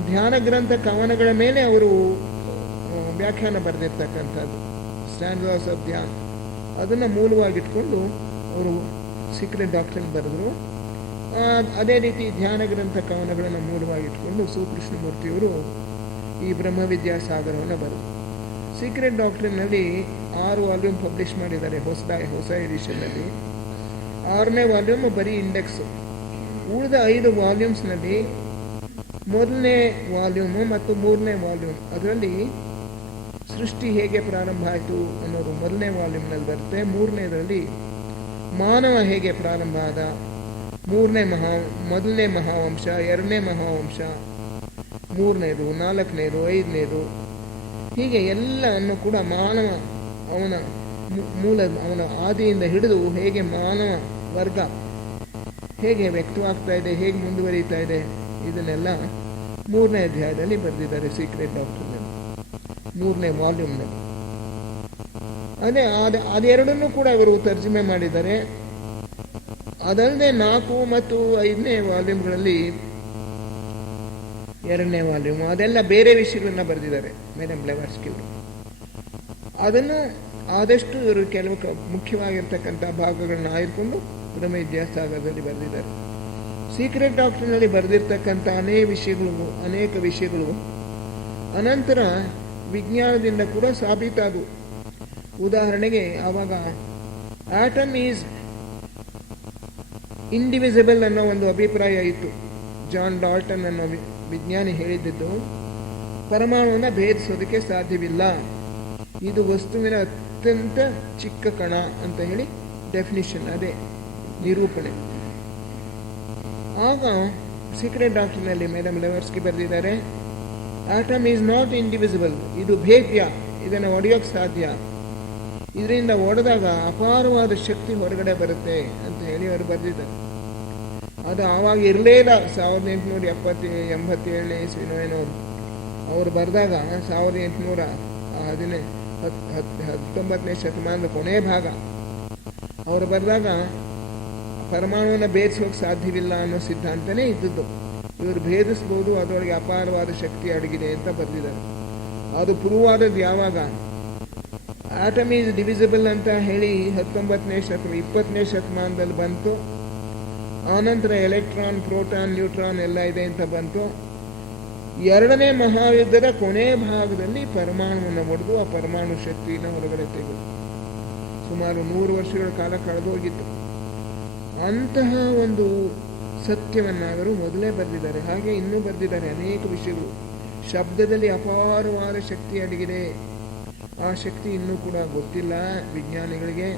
ಧ್ಯಾನ ಗ್ರಂಥ ಕವನಗಳ ಮೇಲೆ ಅವರು ವ್ಯಾಖ್ಯಾನ ಬರೆದಿರ್ತಕ್ಕಂಥದ್ದು ಸ್ಟ್ಯಾನ್ಸಾಸ್ ಆಫ್ ಧ್ಯಾನ್. ಅದನ್ನು ಮೂಲವಾಗಿಟ್ಕೊಂಡು ಅವರು ಸೀಕ್ರೆಟ್ ಡಾಕ್ಟ್ರಿನ್ ಬರೆದರು. ಅದೇ ರೀತಿ ಧ್ಯಾನ ಗ್ರಂಥ ಕವನಗಳನ್ನು ಮೂಲವಾಗಿಟ್ಕೊಂಡು ಸುಕೃಷ್ಣಮೂರ್ತಿಯವರು ಈ ಬ್ರಹ್ಮವಿದ್ಯಾಸಾಗರವನ್ನು ಬರೆದರು. ಸೀಕ್ರೆಟ್ ಡಾಕ್ಟ್ರಿನ್ನಲ್ಲಿ 6 ವಾಲ್ಯೂಮ್ ಪಬ್ಲಿಷ್ ಮಾಡಿದ್ದಾರೆ ಹೊಸ ಎಡಿಷನ್ನಲ್ಲಿ. 6ನೇ ವಾಲ್ಯೂಮ್ ಬರೀ ಇಂಡೆಕ್ಸು. ಉಳಿದ 5 ವಾಲ್ಯೂಮ್ಸ್ನಲ್ಲಿ ಮೊದಲನೇ ವಾಲ್ಯೂಮು ಮತ್ತು 3ನೇ ವಾಲ್ಯೂಮ್, ಅದರಲ್ಲಿ ಸೃಷ್ಟಿ ಹೇಗೆ ಪ್ರಾರಂಭ ಆಯಿತು ಅನ್ನೋದು ಮೊದಲನೇ ವಾಲ್ಯೂಮ್ನಲ್ಲಿ ಬರುತ್ತೆ. 3ನೇದರಲ್ಲಿ ಮಾನವ ಹೇಗೆ ಪ್ರಾರಂಭ ಆದ, ಮೊದಲನೇ ಮಹಾವಂಶ, 2ನೇ ಮಹಾವಂಶ, 3ನೇದು, 4ನೇದು, 5ನೇದು, ಹೀಗೆ ಎಲ್ಲವನ್ನು ಕೂಡ ಮಾನವ ಅವನ ಆದಿಯಿಂದ ಹಿಡಿದು ಹೇಗೆ ಮಾನವ ವರ್ಗ ಹೇಗೆ ವ್ಯಕ್ತವಾಗ್ತಾ ಇದೆ, ಹೇಗೆ ಮುಂದುವರಿತಾ ಇದೆ, ಇದನ್ನೆಲ್ಲ 3ನೇ ಅಧ್ಯಾಯದಲ್ಲಿ ಬರೆದಿದ್ದಾರೆ ಸೀಕ್ರೆಟ್ ಡಾಕ್ಟ್ರಿನಲ್ಲಿ, 3ನೇ ವಾಲ್ಯೂಮ್ನಲ್ಲಿ. ಅದೆರಡನ್ನೂ ಕೂಡ ಇವರು ತರ್ಜುಮೆ ಮಾಡಿದ್ದಾರೆ. ಅದಲ್ಲದೆ 4 ಮತ್ತು 5ನೇ ವಾಲ್ಯೂಮ್ಗಳಲ್ಲಿ 2ನೇ ವಾಲ್ಯೂಮ್ ಅದೆಲ್ಲ ಬೇರೆ ವಿಷಯಗಳನ್ನ ಬರೆದಿದ್ದಾರೆ ಮೇಡಮ್ ಬ್ಲವಾಟ್ಸ್ಕಿ ಅವರು. ಅದನ್ನು ಆದಷ್ಟು ಇವರು ಕೆಲವು ಮುಖ್ಯವಾಗಿರ್ತಕ್ಕಂಥ ಭಾಗಗಳನ್ನ ಆಯ್ದುಕೊಂಡು ಬ್ರಹ್ಮವಿದ್ಯಾಸಾಗರದಲ್ಲಿ ಬರೆದಿದ್ದಾರೆ. ಸೀಕ್ರೆಟ್ ಡಾಕ್ಟ್ರಿನಲ್ಲಿ ಬರೆದಿರ್ತಕ್ಕಂಥ ಅನೇಕ ವಿಷಯಗಳು ಅನಂತರ ವಿಜ್ಞಾನದಿಂದ ಕೂಡ ಸಾಬೀತಾದವು. ಉದಾಹರಣೆಗೆ ಆವಾಗ ಆಟಮ್ ಈಸ್ ಇಂಡಿವಿಸಿಬಲ್ ಅನ್ನೋ ಒಂದು ಅಭಿಪ್ರಾಯ ಇತ್ತು. ಜಾನ್ ಡಾಲ್ಟನ್ ಅನ್ನೋ ವಿಜ್ಞಾನಿ ಹೇಳಿದ್ದು, ಪರಮಾಣುವನ್ನು ಭೇದಿಸೋದಕ್ಕೆ ಸಾಧ್ಯವಿಲ್ಲ, ಇದು ವಸ್ತುವಿನ ಅತ್ಯಂತ ಚಿಕ್ಕ ಕಣ ಅಂತ ಹೇಳಿ ಡೆಫಿನಿಷನ್, ಅದೇ ನಿರೂಪಣೆ. ಆಗ ಸೀಕ್ರೆಟ್ ಡಾಕ್ಟ್ರಿನಲ್ಲಿ ಮೇಡಮ್ ಬ್ಲವಾಟ್ಸ್ಕಿ ಬರೆದಿದ್ದಾರೆ, ಆಟಮ್ ಈಸ್ ನಾಟ್ ಇಂಡಿವಿಸಿಬಲ್, ಇದು ಭೇದ್ಯ, ಇದನ್ನು ಒಡೆಯೋಕ್ಕೆ ಸಾಧ್ಯ, ಇದರಿಂದ ಒಡೆದಾಗ ಅಪಾರವಾದ ಶಕ್ತಿ ಹೊರಗಡೆ ಬರುತ್ತೆ ಅಂತ ಹೇಳಿ ಅವರು ಬರೆದಿದ್ದಾರೆ. ಅದು ಆವಾಗ ಇರಲೇ ಇಲ್ಲ. 1887ನೇ ಇಸ್ವಿನೋ ಏನೋ ಅವರು ಬರೆದಾಗ 1819ನೇ ಶತಮಾನದ ಕೊನೆಯ ಭಾಗ ಅವರು ಬರೆದಾಗ ಪರಮಾಣುವನ್ನು ಭೇದಿಸೋಕೆ ಸಾಧ್ಯವಿಲ್ಲ ಅನ್ನೋ ಸಿದ್ಧಾಂತನೇ ಇದ್ದದ್ದು. ಇವರು ಭೇದಿಸ್ಬೋದು, ಅದರೊಳಗೆ ಅಪಾರವಾದ ಶಕ್ತಿ ಅಡಗಿದೆ ಅಂತ ಬರೆದಿದ್ದಾರೆ. ಅದು ಪ್ರೂವ್ ಆದದ್ದು ಯಾವಾಗ ಆಟಮ್ ಈಸ್ ಡಿವಿಸಿಬಲ್ ಅಂತ ಹೇಳಿ 20ನೇ ಶತಮಾನದಲ್ಲಿ ಬಂತು. ಆನಂತರ ಎಲೆಕ್ಟ್ರಾನ್, ಪ್ರೋಟಾನ್, ನ್ಯೂಟ್ರಾನ್ ಎಲ್ಲ ಇದೆ ಅಂತ ಬಂತು. 2ನೇ ಮಹಾಯುದ್ಧದ ಕೊನೆಯ ಭಾಗದಲ್ಲಿ ಪರಮಾಣುವನ್ನು ಒಡೆದು ಆ ಪರಮಾಣು ಶಕ್ತಿಯನ್ನು ಹೊರಗಡೆ ತೆಗೆದು ಸುಮಾರು 100 ವರ್ಷಗಳ ಕಾಲ ಕಳೆದೋಗಿತ್ತು. ಅಂತಹ ಒಂದು ಸತ್ಯವನ್ನಾದರೂ ಮೊದಲೇ ಬರೆದಿದ್ದಾರೆ. ಹಾಗೆ ಇನ್ನೂ ಬರೆದಿದ್ದಾರೆ ಅನೇಕ ವಿಷಯಗಳು. ಶಬ್ದದಲ್ಲಿ ಅಪಾರವಾದ ಶಕ್ತಿ ಅಡಗಿದೆ. ಆ ಶಕ್ತಿ ಇನ್ನೂ ಕೂಡ ಗೊತ್ತಿಲ್ಲ ವಿಜ್ಞಾನಿಗಳಿಗೆ.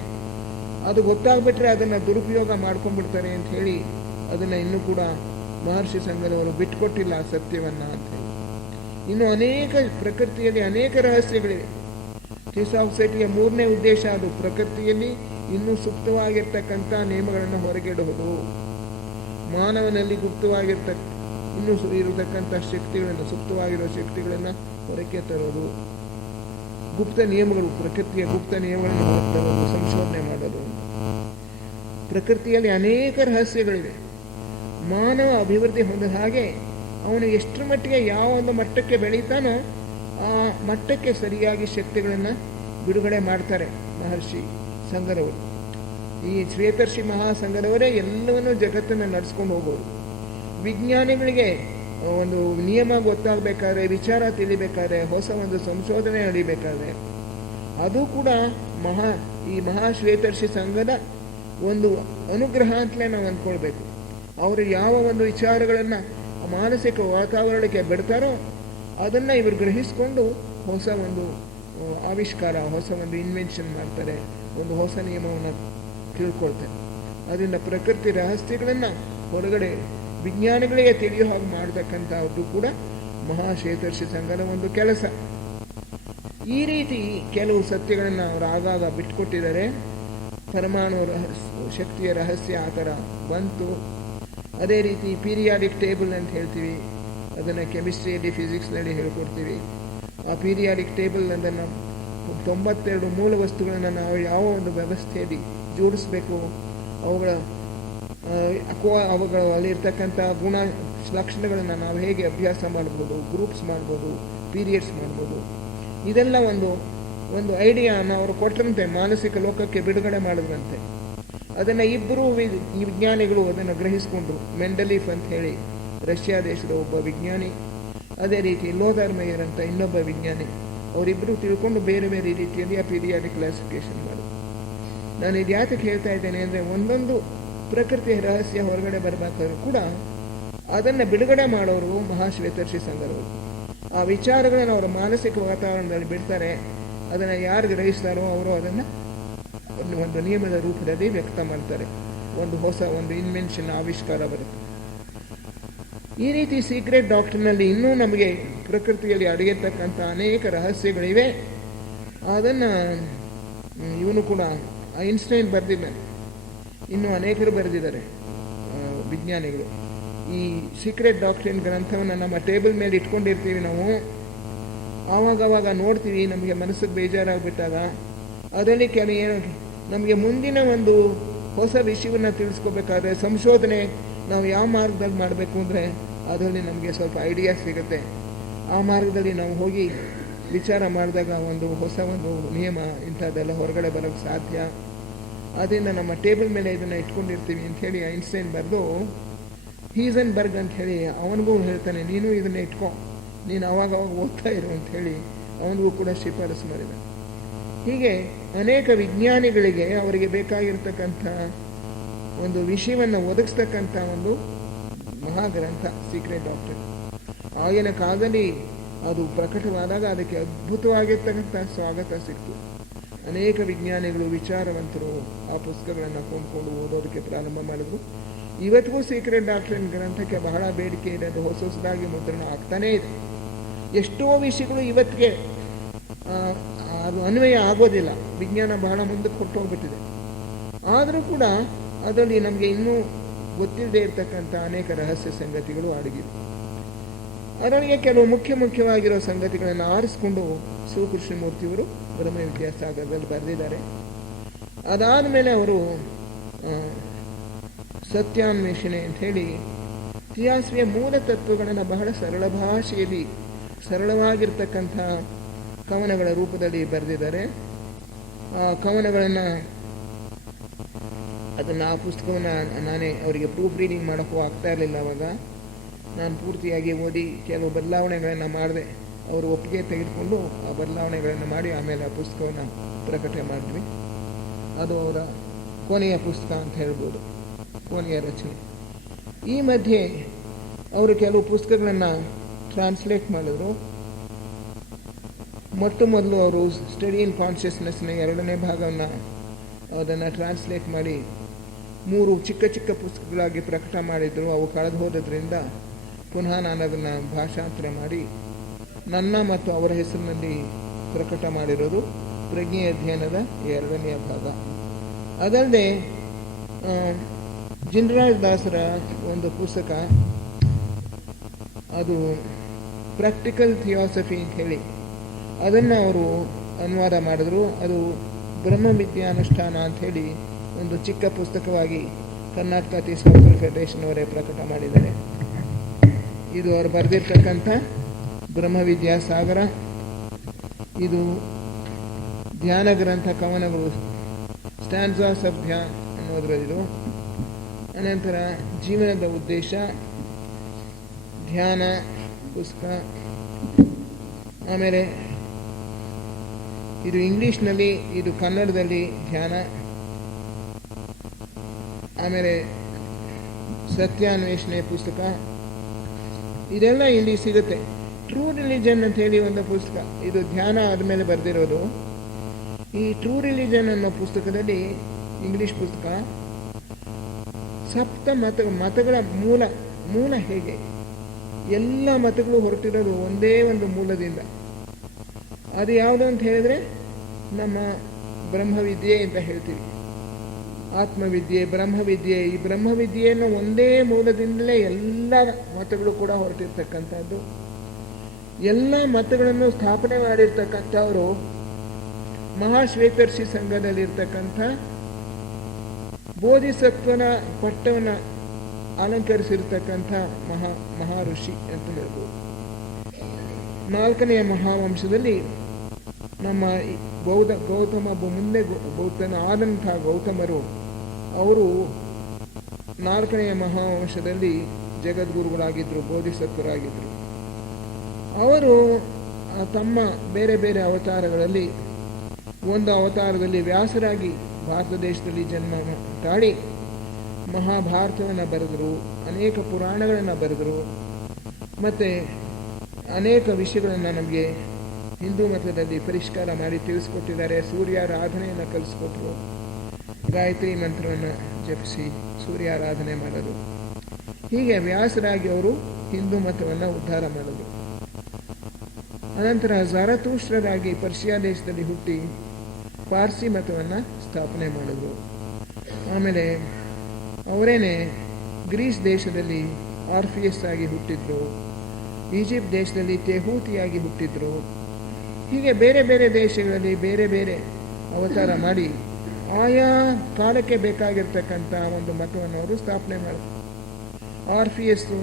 ಅದು ಗೊತ್ತಾಗ್ಬಿಟ್ರೆ ಅದನ್ನು ದುರುಪಯೋಗ ಮಾಡ್ಕೊಂಡ್ಬಿಡ್ತಾರೆ ಅಂತ ಹೇಳಿ ಅದನ್ನು ಇನ್ನೂ ಕೂಡ ಮಹರ್ಷಿ ಸಂಘದವರು ಬಿಟ್ಕೊಟ್ಟಿಲ್ಲ ಆ ಸತ್ಯವನ್ನು ಅಂತ ಹೇಳಿ. ಇನ್ನು ಅನೇಕ ಪ್ರಕೃತಿಯಲ್ಲಿ ಅನೇಕ ರಹಸ್ಯಗಳಿವೆ. ಥಿಯೋಸಾಫಿಸಿಟಿಯ 3ನೇ ಉದ್ದೇಶ ಅದು ಪ್ರಕೃತಿಯಲ್ಲಿ ಇನ್ನೂ ಸುಪ್ತವಾಗಿರ್ತಕ್ಕಂಥ ನಿಯಮಗಳನ್ನು ಹೊರಗಿಡುವುದು, ಮಾನವನಲ್ಲಿ ಇನ್ನೂ ಇರತಕ್ಕಂಥ ಶಕ್ತಿಗಳನ್ನು, ಸುಪ್ತವಾಗಿರುವ ಶಕ್ತಿಗಳನ್ನು ಹೊರಕ್ಕೆ ತರೋದು, ಗುಪ್ತ ನಿಯಮಗಳು, ಪ್ರಕೃತಿಯ ಗುಪ್ತ ನಿಯಮಗಳನ್ನು ಹೊರತರೋದು, ಸಂಶೋಧನೆ ಮಾಡೋದು. ಪ್ರಕೃತಿಯಲ್ಲಿ ಅನೇಕ ರಹಸ್ಯಗಳಿವೆ. ಮಾನವ ಅಭಿವೃದ್ಧಿ ಹೊಂದಿದ ಹಾಗೆ ಅವನು ಎಷ್ಟರ ಮಟ್ಟಿಗೆ ಯಾವ ಒಂದು ಮಟ್ಟಕ್ಕೆ ಬೆಳೀತಾನೋ ಆ ಮಟ್ಟಕ್ಕೆ ಸರಿಯಾಗಿ ಶಕ್ತಿಗಳನ್ನು ಬಿಡುಗಡೆ ಮಾಡ್ತಾರೆ ಮಹರ್ಷಿ ಸಂಘದವರು. ಈ ಶ್ವೇತರ್ಷಿ ಮಹಾಸಂಘದವರೇ ಎಲ್ಲವನ್ನೂ ಜಗತ್ತನ್ನು ನಡೆಸ್ಕೊಂಡು ಹೋಗೋರು. ವಿಜ್ಞಾನಿಗಳಿಗೆ ಒಂದು ನಿಯಮ ಗೊತ್ತಾಗಬೇಕಾದ್ರೆ, ವಿಚಾರ ತಿಳಿಬೇಕಾದ್ರೆ, ಹೊಸ ಒಂದು ಸಂಶೋಧನೆ ನಡೀಬೇಕಾದ್ರೆ ಅದು ಕೂಡ ಈ ಮಹಾಶ್ವೇತರ್ಷಿ ಸಂಘದ ಒಂದು ಅನುಗ್ರಹ ಅಂತಲೇ ನಾವು ಅಂದ್ಕೊಳ್ಬೇಕು. ಅವರು ಯಾವ ಒಂದು ವಿಚಾರಗಳನ್ನು ಮಾನಸಿಕ ವಾತಾವರಣಕ್ಕೆ ಬಿಡ್ತಾರೋ ಅದನ್ನು ಇವರು ಗ್ರಹಿಸಿಕೊಂಡು ಹೊಸ ಒಂದು ಆವಿಷ್ಕಾರ, ಹೊಸ ಒಂದು ಇನ್ವೆನ್ಷನ್ ಮಾಡ್ತಾರೆ, ಒಂದು ಹೊಸ ನಿಯಮವನ್ನು ತಿಳ್ಕೊಳ್ತಾರೆ. ಅದರಿಂದ ಪ್ರಕೃತಿ ರಹಸ್ಯಗಳನ್ನು ಹೊರಗಡೆ ವಿಜ್ಞಾನಿಗಳಿಗೆ ತಿಳಿಯೋ ಹಾಗೆ ಮಾಡತಕ್ಕಂಥದ್ದು ಕೂಡ ಮಹಾಶ್ವೇತರ್ಷಿ ಸಂಘದ ಒಂದು ಕೆಲಸ. ಈ ರೀತಿ ಕೆಲವು ಸತ್ಯಗಳನ್ನು ಅವರು ಆಗಾಗ ಬಿಟ್ಕೊಟ್ಟಿದ್ದಾರೆ. ಪರಮಾಣು ಶಕ್ತಿಯ ರಹಸ್ಯ ಆ ಥರ ಬಂತು. ಅದೇ ರೀತಿ ಪೀರಿಯಾಡಿಕ್ ಟೇಬಲ್ ಅಂತ ಹೇಳ್ತೀವಿ, ಅದನ್ನು ಕೆಮಿಸ್ಟ್ರಿಯಲ್ಲಿ ಫಿಸಿಕ್ಸ್ನಲ್ಲಿ ಹೇಳ್ಕೊಡ್ತೀವಿ. ಆ ಪೀರಿಯಾಡಿಕ್ ಟೇಬಲ್ ಅದನ್ನು 92 ಮೂಲ ವಸ್ತುಗಳನ್ನು ನಾವು ಯಾವ ಒಂದು ವ್ಯವಸ್ಥೆಯಲ್ಲಿ ಜೋಡಿಸ್ಬೇಕು, ಅಲ್ಲಿರ್ತಕ್ಕಂಥ ಗುಣ ಲಕ್ಷಣಗಳನ್ನು ನಾವು ಹೇಗೆ ಅಭ್ಯಾಸ ಮಾಡ್ಬೋದು, ಗ್ರೂಪ್ಸ್ ಮಾಡ್ಬೋದು, ಪೀರಿಯಡ್ಸ್ ಮಾಡ್ಬೋದು, ಇದೆಲ್ಲ ಒಂದು ಐಡಿಯಾನ ಅವರು ಕೊಟ್ಟರಂತೆ, ಮಾನಸಿಕ ಲೋಕಕ್ಕೆ ಬಿಡುಗಡೆ ಮಾಡಿದ್ರಂತೆ. ಅದನ್ನು ಇಬ್ಬರು ಈ ವಿಜ್ಞಾನಿಗಳು ಅದನ್ನು ಗ್ರಹಿಸಿಕೊಂಡ್ರು. ಮೆಂಡಲೀಫ್ ಅಂತ ಹೇಳಿ ರಷ್ಯಾ ದೇಶದ ಒಬ್ಬ ವಿಜ್ಞಾನಿ, ಅದೇ ರೀತಿ ಲೋಥರ್ ಮೇಯರ್ ಅಂತ ಇನ್ನೊಬ್ಬ ವಿಜ್ಞಾನಿ, ಅವರಿಬ್ಬರು ತಿಳ್ಕೊಂಡು ಬೇರೆ ಬೇರೆ ರೀತಿಯಲ್ಲಿ ಆ ಪೀರಿಯಾಡಿಕ್ ಕ್ಲಾಸಿಫಿಕೇಶನ್ ಮಾಡೋದು. ನಾನು ಇದು ಯಾತಕ್ಕೆ ಹೇಳ್ತಾ ಇದ್ದೇನೆ ಅಂದರೆ, ಒಂದೊಂದು ಪ್ರಕೃತಿಯ ರಹಸ್ಯ ಹೊರಗಡೆ ಬರಬೇಕಾದ್ರೂ ಕೂಡ ಅದನ್ನು ಬಿಡುಗಡೆ ಮಾಡೋರು ಮಹಾಶ್ವೇತರ್ಷಿ ಸಂಘದವರು. ಆ ವಿಚಾರಗಳನ್ನು ಅವರ ಮಾನಸಿಕ ವಾತಾವರಣದಲ್ಲಿ ಬಿಡ್ತಾರೆ. ಅದನ್ನು ಯಾರು ಗ್ರಹಿಸ್ತಾರೋ ಅವರು ಅದನ್ನು ಒಂದು ನಿಯಮದ ರೂಪದಲ್ಲಿ ವ್ಯಕ್ತ ಮಾಡ್ತಾರೆ. ಹೊಸ ಒಂದು ಇನ್ವೆನ್ಷನ್, ಆವಿಷ್ಕಾರ ಬರುತ್ತೆ. ಈ ರೀತಿ ಸೀಕ್ರೆಟ್ ಡಾಕ್ಟರ್ನಲ್ಲಿ ಇನ್ನೂ ನಮಗೆ ಪ್ರಕೃತಿಯಲ್ಲಿ ಅಡಗಿರ್ತಕ್ಕಂಥ ಅನೇಕ ರಹಸ್ಯಗಳಿವೆ. ಅದನ್ನು ಇವನು ಕೂಡ ಐನ್ಸ್ಟೈನ್ ಬರೆದಿದ್ದಾನೆ, ಇನ್ನೂ ಅನೇಕರು ಬರೆದಿದ್ದಾರೆ ವಿಜ್ಞಾನಿಗಳು. ಈ ಸೀಕ್ರೆಟ್ ಡಾಕ್ಟ್ರಿನ್ ಗ್ರಂಥವನ್ನು ನಮ್ಮ ಟೇಬಲ್ ಮೇಲೆ ಇಟ್ಕೊಂಡಿರ್ತೀವಿ ನಾವು. ಆವಾಗವಾಗ ನೋಡ್ತೀವಿ, ನಮಗೆ ಮನಸ್ಸಿಗೆ ಬೇಜಾರಾಗ್ಬಿಟ್ಟಾಗ ಅದರಲ್ಲಿ ಏನು ನಮಗೆ ಮುಂದಿನ ಒಂದು ಹೊಸ ವಿಷಯವನ್ನು ತಿಳಿಸ್ಕೋಬೇಕಾದ್ರೆ ಸಂಶೋಧನೆ ನಾವು ಯಾವ ಮಾರ್ಗದಲ್ಲಿ ಮಾಡಬೇಕು ಅಂದರೆ ಅದರಲ್ಲಿ ನಮಗೆ ಸ್ವಲ್ಪ ಐಡಿಯಾ ಸಿಗುತ್ತೆ. ಆ ಮಾರ್ಗದಲ್ಲಿ ನಾವು ಹೋಗಿ ವಿಚಾರ ಮಾಡಿದಾಗ ಹೊಸ ಒಂದು ನಿಯಮ ಇಂಥದ್ದೆಲ್ಲ ಹೊರಗಡೆ ಬರೋಕ್ಕೆ ಸಾಧ್ಯ. ಆದ್ದರಿಂದ ನಮ್ಮ ಟೇಬಲ್ ಮೇಲೆ ಇದನ್ನು ಇಟ್ಕೊಂಡಿರ್ತೀವಿ ಅಂಥೇಳಿ ಐನ್ಸ್ಟೈನ್ ಬರೆದು, ಹೀಸನ್ಬರ್ಗ್ ಅಂತ ಹೇಳಿ ಅವನಿಗೂ ಹೇಳ್ತಾನೆ, ನೀನು ಇದನ್ನು ಇಟ್ಕೊ, ನೀನು ಅವಾಗ ಓದ್ತಾ ಇರು ಅಂಥೇಳಿ ಅವನಿಗೂ ಕೂಡ ಶಿಫಾರಸು ಮಾಡಿದ. ಹೀಗೆ ಅನೇಕ ವಿಜ್ಞಾನಿಗಳಿಗೆ ಅವರಿಗೆ ಬೇಕಾಗಿರ್ತಕ್ಕಂಥ ಒಂದು ವಿಷಯವನ್ನು ಒದಗಿಸ್ತಕ್ಕಂಥ ಒಂದು ಮಹಾಗ್ರಂಥ ಸೀಕ್ರೆಟ್ ಡಾಕ್ಟರ್. ಆಗಿನ ಕಾಲದಲ್ಲಿ ಅದು ಪ್ರಕಟವಾದಾಗ ಅದಕ್ಕೆ ಅದ್ಭುತವಾಗಿರ್ತಕ್ಕಂಥ ಸ್ವಾಗತ ಸಿಕ್ತು. ಅನೇಕ ವಿಜ್ಞಾನಿಗಳು, ವಿಚಾರವಂತರು ಆ ಪುಸ್ತಕಗಳನ್ನು ಕೊಂಡ್ಕೊಂಡು ಓದೋದಕ್ಕೆ ಪ್ರಾರಂಭ ಮಾಡಿದ್ರು. ಇವತ್ತಿಗೂ ಸೀಕ್ರೆಟ್ ಡಾಕ್ಟರ್ ಗ್ರಂಥಕ್ಕೆ ಬಹಳ ಬೇಡಿಕೆ ಇದೆ. ಅದು ಹೊಸದಾಗಿ ಮುದ್ರಣ ಆಗ್ತಾನೇ ಇದೆ. ಎಷ್ಟೋ ವಿಷಯಗಳು ಇವತ್ತಿಗೆ ಅದು ಅನ್ವಯ ಆಗೋದಿಲ್ಲ, ವಿಜ್ಞಾನ ಬಹಳ ಮುಂದಕ್ಕೆ ಕೊಟ್ಟೋಗ್ಬಿಟ್ಟಿದೆ. ಆದರೂ ಕೂಡ ಅದರಲ್ಲಿ ನಮಗೆ ಇನ್ನೂ ಗೊತ್ತಿಲ್ಲದೆ ಇರತಕ್ಕಂಥ ಅನೇಕ ರಹಸ್ಯ ಸಂಗತಿಗಳು ಅಡಗಿವೆ. ಅದರೊಳಗೆ ಕೆಲವು ಮುಖ್ಯವಾಗಿರೋ ಸಂಗತಿಗಳನ್ನು ಆರಿಸಿಕೊಂಡು ಶಿವಕೃಷ್ಣಮೂರ್ತಿಯವರು ಬ್ರಹ್ಮ ವಿದ್ಯಾಸಾಗರದಲ್ಲಿ ಬರೆದಿದ್ದಾರೆ. ಅದಾದ ಮೇಲೆ ಅವರು ಸತ್ಯಾನ್ವೇಷಣೆ ಅಂಥೇಳಿ ಥಿಯಾಸಫಿಯ ಮೂಲ ತತ್ವಗಳನ್ನು ಬಹಳ ಸರಳ ಭಾಷೆಯಲ್ಲಿ ಸರಳವಾಗಿರ್ತಕ್ಕಂಥ ಕವನಗಳ ರೂಪದಲ್ಲಿ ಬರೆದಿದ್ದಾರೆ. ಆ ಕವನಗಳನ್ನು ಆ ಪುಸ್ತಕವನ್ನು ನಾನೇ ಅವರಿಗೆ ಪ್ರೂಫ್ ರೀಡಿಂಗ್ ಮಾಡೋಕ್ಕೂ ಆಗ್ತಾ ಇರಲಿಲ್ಲ. ಅವಾಗ ನಾನು ಪೂರ್ತಿಯಾಗಿ ಓದಿ ಕೆಲವು ಬದಲಾವಣೆಗಳನ್ನು ಮಾಡಿದೆ. ಅವರು ಒಪ್ಪಿಗೆ ತೆಗೆದುಕೊಂಡು ಆ ಬದಲಾವಣೆಗಳನ್ನು ಮಾಡಿ ಆಮೇಲೆ ಆ ಪುಸ್ತಕವನ್ನು ಪ್ರಕಟಣೆ ಮಾಡಿದ್ವಿ. ಅದು ಅವರ ಕೊನೆಯ ಪುಸ್ತಕ ಅಂತ ಹೇಳ್ಬೋದು. ಕೋನೆಯ ರಚನೆ. ಈ ಮಧ್ಯೆ ಅವರು ಕೆಲವು ಪುಸ್ತಕಗಳನ್ನು ಟ್ರಾನ್ಸ್ಲೇಟ್ ಮಾಡಿದ್ರು. ಮೊಟ್ಟ ಮೊದಲು ಅವರು ಸ್ಟಡಿ ಇನ್ ಕಾನ್ಷಿಯಸ್ನೆಸ್ನ 2ನೇ ಭಾಗವನ್ನು ಅದನ್ನು ಟ್ರಾನ್ಸ್ಲೇಟ್ ಮಾಡಿ 3 ಚಿಕ್ಕ ಚಿಕ್ಕ ಪುಸ್ತಕಗಳಾಗಿ ಪ್ರಕಟ ಮಾಡಿದರು. ಅವು ಕಳೆದು ಹೋದ್ರಿಂದ ಪುನಃ ನಾನು ಅದನ್ನು ಭಾಷಾಂತರ ಮಾಡಿ ನನ್ನ ಮತ್ತು ಅವರ ಹೆಸರಿನಲ್ಲಿ ಪ್ರಕಟ ಮಾಡಿರೋದು ಪ್ರಜ್ಞೆ ಅಧ್ಯಯನದ 2ನೇ ಭಾಗ. ಅದಲ್ಲದೆ ಜಿನರಾಜ್ ದಾಸರ ಒಂದು ಪುಸ್ತಕ, ಅದು ಪ್ರಾಕ್ಟಿಕಲ್ ಥಿಯಾಸಫಿ ಅಂತ ಹೇಳಿ, ಅದನ್ನು ಅವರು ಅನುವಾದ ಮಾಡಿದ್ರು. ಅದು ಬ್ರಹ್ಮವಿದ್ಯಾನುಷ್ಠಾನ ಅಂಥೇಳಿ ಒಂದು ಚಿಕ್ಕ ಪುಸ್ತಕವಾಗಿ ಕರ್ನಾಟಕ ಥಿಯೋಸಾಫಿಕಲ್ ಫೆಡರೇಷನ್ ಅವರೇ ಪ್ರಕಟ ಮಾಡಿದ್ದಾರೆ. ಇದು ಅವರು ಬರೆದಿರ್ತಕ್ಕಂಥ ಬ್ರಹ್ಮವಿದ್ಯಾಸಾಗರ. ಇದು ಧ್ಯಾನ ಗ್ರಂಥ ಕವನಗಳು, ಸ್ಟ್ಯಾನ್ಸಾಸ್ ಆಫ್ ಧ್ಯಾನ್ ಅನ್ನೋದ್ರಲ್ಲಿದು. ಅನಂತರ ಜೀವನದ ಉದ್ದೇಶ, ಧ್ಯಾನ ಪುಸ್ತಕ. ಆಮೇಲೆ ಇದು ಇಂಗ್ಲೀಷ್ನಲ್ಲಿ, ಇದು ಕನ್ನಡದಲ್ಲಿ ಧ್ಯಾನ. ಆಮೇಲೆ ಸತ್ಯಾನ್ವೇಷಣೆ ಪುಸ್ತಕ. ಇದೆಲ್ಲ ಇಲ್ಲಿ ಸಿಗುತ್ತೆ. ಟ್ರೂ ರಿಲಿಜನ್ ಅಂತ ಹೇಳಿ ಒಂದು ಪುಸ್ತಕ, ಇದು ಧ್ಯಾನ ಆದಮೇಲೆ ಬರೆದಿರೋದು. ಈ ಟ್ರೂ ರಿಲಿಜನ್ ಅನ್ನೋ ಪುಸ್ತಕದಲ್ಲಿ, ಇಂಗ್ಲೀಷ್ ಪುಸ್ತಕ, ಸಪ್ತ ಮತಗಳ ಮೂಲ ಹೇಗೆ, ಎಲ್ಲ ಮತಗಳು ಹೊರಟಿರೋದು ಒಂದೇ ಒಂದು ಮೂಲದಿಂದ. ಅದು ಯಾವುದು ಅಂತ ಹೇಳಿದ್ರೆ ನಮ್ಮ ಬ್ರಹ್ಮವಿದ್ಯೆ ಅಂತ ಹೇಳ್ತೀವಿ. ಆತ್ಮವಿದ್ಯೆ, ಬ್ರಹ್ಮವಿದ್ಯೆ. ಈ ಬ್ರಹ್ಮವಿದ್ಯೆಯನ್ನು ಒಂದೇ ಮೂಲದಿಂದಲೇ ಎಲ್ಲ ಮತಗಳು ಕೂಡ ಹೊರಟಿರ್ತಕ್ಕಂಥದ್ದು. ಎಲ್ಲ ಮತಗಳನ್ನು ಸ್ಥಾಪನೆ ಮಾಡಿರ್ತಕ್ಕಂಥವರು ಮಹಾಶ್ವೇತರ್ಷಿ ಸಂಘದಲ್ಲಿರ್ತಕ್ಕಂಥ ಬೋಧಿಸತ್ವನ ಪಟ್ಟವನ್ನು ಅಲಂಕರಿಸಿರ್ತಕ್ಕಂಥ ಮಹಾಋಷಿ ಅಂತ ಹೇಳ್ಬೋದು. 4ನೇ ಮಹಾವಂಶದಲ್ಲಿ ನಮ್ಮ ಗೌತಮ ಮುಂದೆ ಗೌತಮ ಆದಂಥ ಗೌತಮರು, ಅವರು 4ನೇ ಮಹಾವಂಶದಲ್ಲಿ ಜಗದ್ಗುರುಗಳಾಗಿದ್ದರು, ಬೋಧಿಸತ್ವರಾಗಿದ್ದರು. ಅವರು ತಮ್ಮ ಬೇರೆ ಬೇರೆ ಅವತಾರಗಳಲ್ಲಿ, ಒಂದು ಅವತಾರದಲ್ಲಿ ವ್ಯಾಸರಾಗಿ ಭಾರತ ದೇಶದಲ್ಲಿ ಜನ್ಮ ತಾಳಿ ಮಹಾಭಾರತವನ್ನು ಬರೆದರು, ಅನೇಕ ಪುರಾಣಗಳನ್ನು ಬರೆದರು, ಮತ್ತು ಅನೇಕ ವಿಷಯಗಳನ್ನು ನಮಗೆ ಹಿಂದೂ ಮತದಲ್ಲಿ ಪರಿಷ್ಕಾರ ಮಾಡಿ ತಿಳಿಸ್ಕೊಟ್ಟಿದ್ದಾರೆ. ಸೂರ್ಯಾರಾಧನೆಯನ್ನು ಕಲಿಸ್ಕೊಟ್ರು, ಗಾಯತ್ರಿ ಮಂತ್ರವನ್ನು ಜಪಿಸಿ ಸೂರ್ಯಾರಾಧನೆ ಮಾಡೋದು. ಹೀಗೆ ವ್ಯಾಸರಾಗಿ ಅವರು ಹಿಂದೂ ಮತವನ್ನು ಉದ್ಧಾರ ಮಾಡಿದರು. ಅನಂತರ ಝರತುಷ್ಟ್ರರಾಗಿ ಪರ್ಷಿಯಾ ದೇಶದಲ್ಲಿ ಹುಟ್ಟಿ ಪಾರ್ಸಿ ಮತವನ್ನು ಸ್ಥಾಪನೆ ಮಾಡಿದರು. ಆಮೇಲೆ ಅವರೇನೆ ಗ್ರೀಸ್ ದೇಶದಲ್ಲಿ ಆರ್ಫಿಯಸ್ ಆಗಿ ಹುಟ್ಟಿದ್ರು, ಈಜಿಪ್ಟ್ ದೇಶದಲ್ಲಿ ತೆಹೂತಿಯಾಗಿ ಹುಟ್ಟಿದ್ರು. ಹೀಗೆ ಬೇರೆ ಬೇರೆ ದೇಶಗಳಲ್ಲಿ ಬೇರೆ ಬೇರೆ ಅವತಾರ ಮಾಡಿ ಆಯಾ ಕಾಲಕ್ಕೆ ಬೇಕಾಗಿರ್ತಕ್ಕಂಥ ಒಂದು ಮತವನ್ನು ಅವರು ಸ್ಥಾಪನೆ ಮಾಡಿದ್ರು. ಆರ್ಫಿಯಸ್ಸು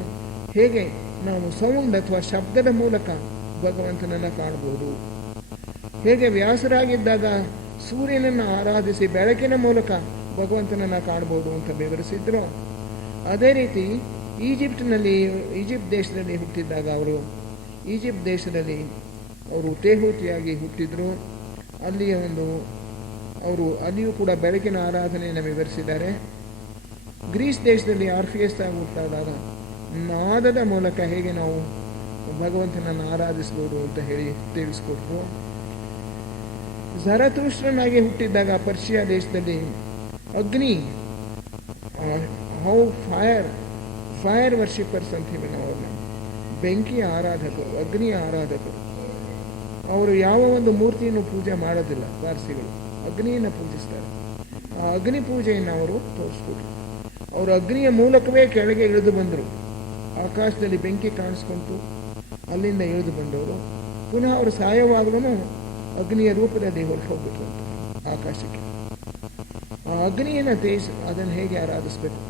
ಹೇಗೆ ನಾವು ಸೌಂಡ್ ಅಥವಾ ಶಬ್ದದ ಮೂಲಕ ಭಗವಂತನನ್ನು ಕಾಣಬಹುದು, ಹೇಗೆ ವ್ಯಾಸರಾಗಿದ್ದಾಗ ಸೂರ್ಯನನ್ನು ಆರಾಧಿಸಿ ಬೆಳಕಿನ ಮೂಲಕ ಭಗವಂತನನ್ನು ಕಾಣಬಹುದು ಅಂತ ವಿವರಿಸಿದ್ರು, ಅದೇ ರೀತಿ ಈಜಿಪ್ಟ್ ದೇಶದಲ್ಲಿ ಹುಟ್ಟಿದ್ದಾಗ ಈಜಿಪ್ಟ್ ದೇಶದಲ್ಲಿ ಅವರು ತೇಹೂತಿಯಾಗಿ ಹುಟ್ಟಿದ್ರು. ಅಲ್ಲಿಯೂ ಕೂಡ ಬೆಳಕಿನ ಆರಾಧನೆಯನ್ನು ವಿವರಿಸಿದ್ದಾರೆ. ಗ್ರೀಸ್ ದೇಶದಲ್ಲಿ ಆರ್ಫಿಯಸ್ ಆಗಿ ಹುಟ್ಟಾದಾಗ ನಾದದ ಮೂಲಕ ಹೇಗೆ ನಾವು ಭಗವಂತನನ್ನು ಆರಾಧಿಸ್ಬೋದು ಅಂತ ಹೇಳಿ ತಿಳಿಸ್ಕೊಟ್ರು. ಝರತುಷ್ಟ್ರನಾಗಿ ಹುಟ್ಟಿದ್ದಾಗ ಪರ್ಷಿಯಾ ದೇಶದಲ್ಲಿ ಅಗ್ನಿ, ಫೈರ್ ವರ್ಷಿಪರ್ಸ್ ಅಂತೀವಿ ನಾವು ಅವ್ರನ್ನ, ಬೆಂಕಿಯ ಆರಾಧಕರು, ಅಗ್ನಿಯ ಆರಾಧಕರು. ಅವರು ಯಾವ ಒಂದು ಮೂರ್ತಿಯನ್ನು ಪೂಜೆ ಮಾಡೋದಿಲ್ಲ, ಪಾರ್ಸಿಗಳು ಅಗ್ನಿಯನ್ನು ಪೂಜಿಸ್ತಾರೆ. ಆ ಅಗ್ನಿ ಪೂಜೆಯನ್ನು ಅವರು ತೋರಿಸ್ಕೊಟ್ರು. ಅವರು ಅಗ್ನಿಯ ಮೂಲಕವೇ ಕೆಳಗೆ ಇಳಿದು ಬಂದರು. ಆಕಾಶದಲ್ಲಿ ಬೆಂಕಿ ಕಾಣಿಸ್ಕೊಂತು, ಅಲ್ಲಿಂದ ಇಳಿದು ಬಂದವರು ಪುನಃ ಅವರು ಸಾಯವಾಗಲೂ ಅಗ್ನಿಯ ರೂಪದಲ್ಲಿ ಹೊರಟು ಹೋಗ್ಬಿಟ್ರು ಆಕಾಶಕ್ಕೆ. ಆ ಅಗ್ನಿಯನ್ನು ಅದನ್ನು ಹೇಗೆ ಆರಾಧಿಸ್ಬೇಕು.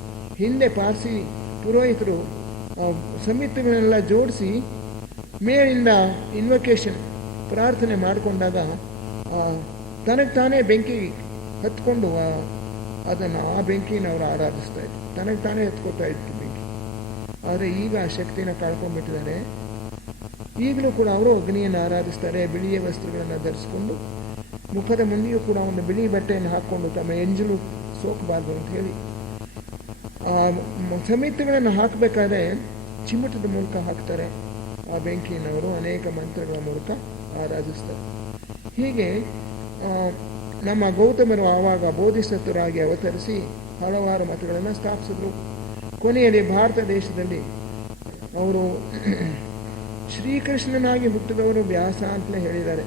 ಹಿಂದೆ ಪಾರ್ಸಿ ಪುರೋಹಿತರು ಸಮಿತಿಗಳನ್ನೆಲ್ಲ ಜೋಡಿಸಿ ಮೇಲಿಂದ ಇನ್ವೊಕೇಶನ್ ಪ್ರಾರ್ಥನೆ ಮಾಡಿಕೊಂಡಾಗ ತನಗೆ ತಾನೇ ಬೆಂಕಿ ಹತ್ಕೊಂಡು ಆ ಬೆಂಕಿನ ಅವರು ಆರಾಧಿಸ್ತಾ ಇದ್ರು. ತನಗೆ ತಾನೇ ಹತ್ಕೊತಾ ಇತ್ತು ಬೆಂಕಿ. ಆದರೆ ಈಗ ಆ ಶಕ್ತಿನ ಕಳ್ಕೊಂಡ್ಬಿಟ್ಟಿದ್ದಾರೆ. ಈಗಲೂ ಕೂಡ ಅವರು ಅಗ್ನಿಯನ್ನು ಆರಾಧಿಸ್ತಾರೆ. ಬಿಳಿಯ ವಸ್ತ್ರಗಳನ್ನು ಧರಿಸ್ಕೊಂಡು, ಮುಖದ ಮುಂದೆಯೂ ಕೂಡ ಒಂದು ಬಿಳಿ ಬಟ್ಟೆಯನ್ನು ಹಾಕ್ಕೊಂಡು ತಮ್ಮ ಎಂಜಲು ಸೋಕಬಾರ್ದು ಅಂತ ಹೇಳಿ ಆ ಸಮಿತಿಗಳನ್ನು ಹಾಕಬೇಕಾದ್ರೆ ಚಿಮ್ಮಟದ ಮೂಲಕ ಹಾಕ್ತಾರೆ. ಆ ಬೆಂಕಿನವರು ಅನೇಕ ಮಂತ್ರಗಳ ಮೂಲಕ ಆರಾಧಿಸ್ತಾರೆ. ಹೀಗೆ ನಮ್ಮ ಗೌತಮರು ಆವಾಗ ಬೋಧಿಸತ್ವರಾಗಿ ಅವತರಿಸಿ ಹಲವಾರು ಮತಗಳನ್ನು ಸ್ಥಾಪಿಸಿದ್ರು. ಕೊನೆಯಲ್ಲಿ ಭಾರತ ದೇಶದಲ್ಲಿ ಅವರು ಶ್ರೀಕೃಷ್ಣನಾಗಿ ಹುಟ್ಟಿದವರು ವ್ಯಾಸ ಅಂತಲೇ ಹೇಳಿದ್ದಾರೆ.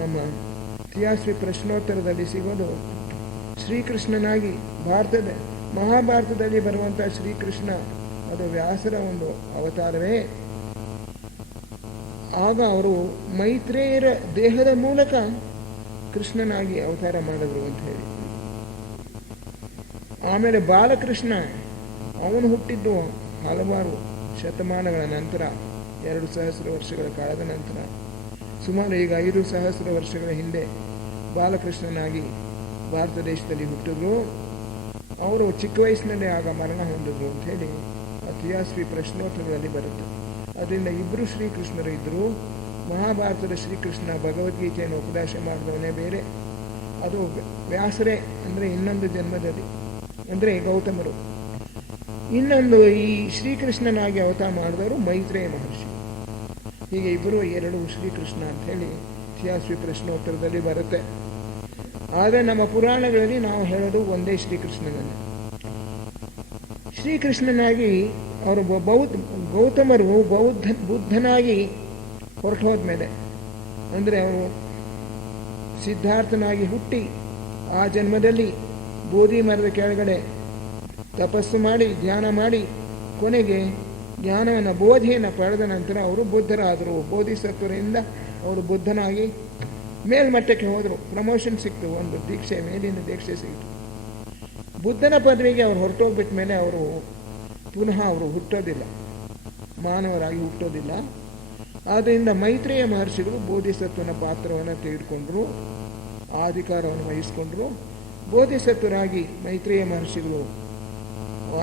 ನಮ್ಮ ತಿಯಾಸ್ವಿ ಪ್ರಶ್ನೋತ್ತರದಲ್ಲಿ ಸಿಗೋದು ಶ್ರೀಕೃಷ್ಣನಾಗಿ ಮಹಾಭಾರತದಲ್ಲಿ ಬರುವಂಥ ಶ್ರೀಕೃಷ್ಣ ಅದು ವ್ಯಾಸರ ಒಂದು ಅವತಾರವೇ. ಆಗ ಅವರು ಮೈತ್ರೇಯರ ದೇಹದ ಮೂಲಕ ಕೃಷ್ಣನಾಗಿ ಅವತಾರ ಮಾಡಿದ್ರು ಅಂತ ಹೇಳಿ. ಆಮೇಲೆ ಬಾಲಕೃಷ್ಣ ಅವನು ಹುಟ್ಟಿದ್ದು ಹಲವಾರು ಶತಮಾನಗಳ ನಂತರ, 2,000 ವರ್ಷಗಳ ಕಾಲದ ನಂತರ. ಸುಮಾರು ಈಗ 5,000 ವರ್ಷಗಳ ಹಿಂದೆ ಬಾಲಕೃಷ್ಣನಾಗಿ ಭಾರತ ದೇಶದಲ್ಲಿ ಹುಟ್ಟಿದ್ರು. ಅವರು ಚಿಕ್ಕ ವಯಸ್ಸಿನಲ್ಲೇ ಆಗ ಮರಣ ಹೊಂದಿದ್ರು ಅಂತ ಹೇಳಿ ತಿಯಾಸ್ವಿ ಪ್ರಶ್ನೋತ್ತರಗಳಲ್ಲಿ ಬರುತ್ತೆ. ಅದರಿಂದ ಇಬ್ಬರು ಶ್ರೀಕೃಷ್ಣರು ಇದ್ದರು. ಮಹಾಭಾರತದ ಶ್ರೀಕೃಷ್ಣ ಭಗವದ್ಗೀತೆಯನ್ನು ಉಪದೇಶ ಮಾಡಿದವನೇ ಬೇರೆ, ಅದು ವ್ಯಾಸರೇ, ಅಂದರೆ ಇನ್ನೊಂದು ಜನ್ಮದಲ್ಲಿ, ಅಂದರೆ ಗೌತಮರು. ಇನ್ನೊಂದು ಈ ಶ್ರೀಕೃಷ್ಣನಾಗಿ ಅವತಾರ ಮಾಡಿದವರು ಮೈತ್ರೇಯ ಮಹರ್ಷಿ. ಹೀಗೆ ಇಬ್ಬರು ಎರಡು ಶ್ರೀಕೃಷ್ಣ ಅಂತ ಹೇಳಿ ತಿಯಾಸ್ವಿ ಪ್ರಶ್ನೋತ್ತರದಲ್ಲಿ ಬರುತ್ತೆ. ಆದರೆ ನಮ್ಮ ಪುರಾಣಗಳಲ್ಲಿ ನಾವು ಹೇಳೋದು ಒಂದೇ ಶ್ರೀಕೃಷ್ಣನನ್ನು. ಶ್ರೀಕೃಷ್ಣನಾಗಿ ಅವರು ಗೌತಮರು ಬುದ್ಧನಾಗಿ ಹೊರಟು ಹೋದ್ಮೇಲೆ, ಅಂದರೆ ಅವರು ಸಿದ್ಧಾರ್ಥನಾಗಿ ಹುಟ್ಟಿ ಆ ಜನ್ಮದಲ್ಲಿ ಬೋಧಿ ಮರದ ಕೆಳಗಡೆ ತಪಸ್ಸು ಮಾಡಿ ಧ್ಯಾನ ಮಾಡಿ ಕೊನೆಗೆ ಜ್ಞಾನವನ್ನು ಬೋಧಿಯನ್ನು ಪಡೆದ ನಂತರ ಅವರು ಬುದ್ಧರಾದರು. ಬೋಧಿಸತ್ವರಿಂದ ಅವರು ಬುದ್ಧನಾಗಿ ಮೇಲ್ಮಟ್ಟಕ್ಕೆ ಹೋದರು. ಪ್ರಮೋಷನ್ ಸಿಕ್ತು, ಒಂದು ದೀಕ್ಷೆ, ಮೇಲಿನ ದೀಕ್ಷೆ ಸಿಕ್ತು. ಬುದ್ಧನ ಪದವಿಗೆ ಅವರು ಹೊರಟೋಗ್ಬಿಟ್ಟ ಮೇಲೆ ಅವರು ಪುನಃ ಅವರು ಹುಟ್ಟೋದಿಲ್ಲ, ಮಾನವರಾಗಿ ಹುಟ್ಟೋದಿಲ್ಲ. ಆದ್ದರಿಂದ ಮೈತ್ರೇಯ ಮಹರ್ಷಿಗಳು ಬೋಧಿಸತ್ವನ ಪಾತ್ರವನ್ನು ತೆಗೆದುಕೊಂಡ್ರು, ಆ ಅಧಿಕಾರವನ್ನು ವಹಿಸ್ಕೊಂಡ್ರು. ಬೋಧಿಸತ್ವರಾಗಿ ಮೈತ್ರೇಯ ಮಹರ್ಷಿಗಳು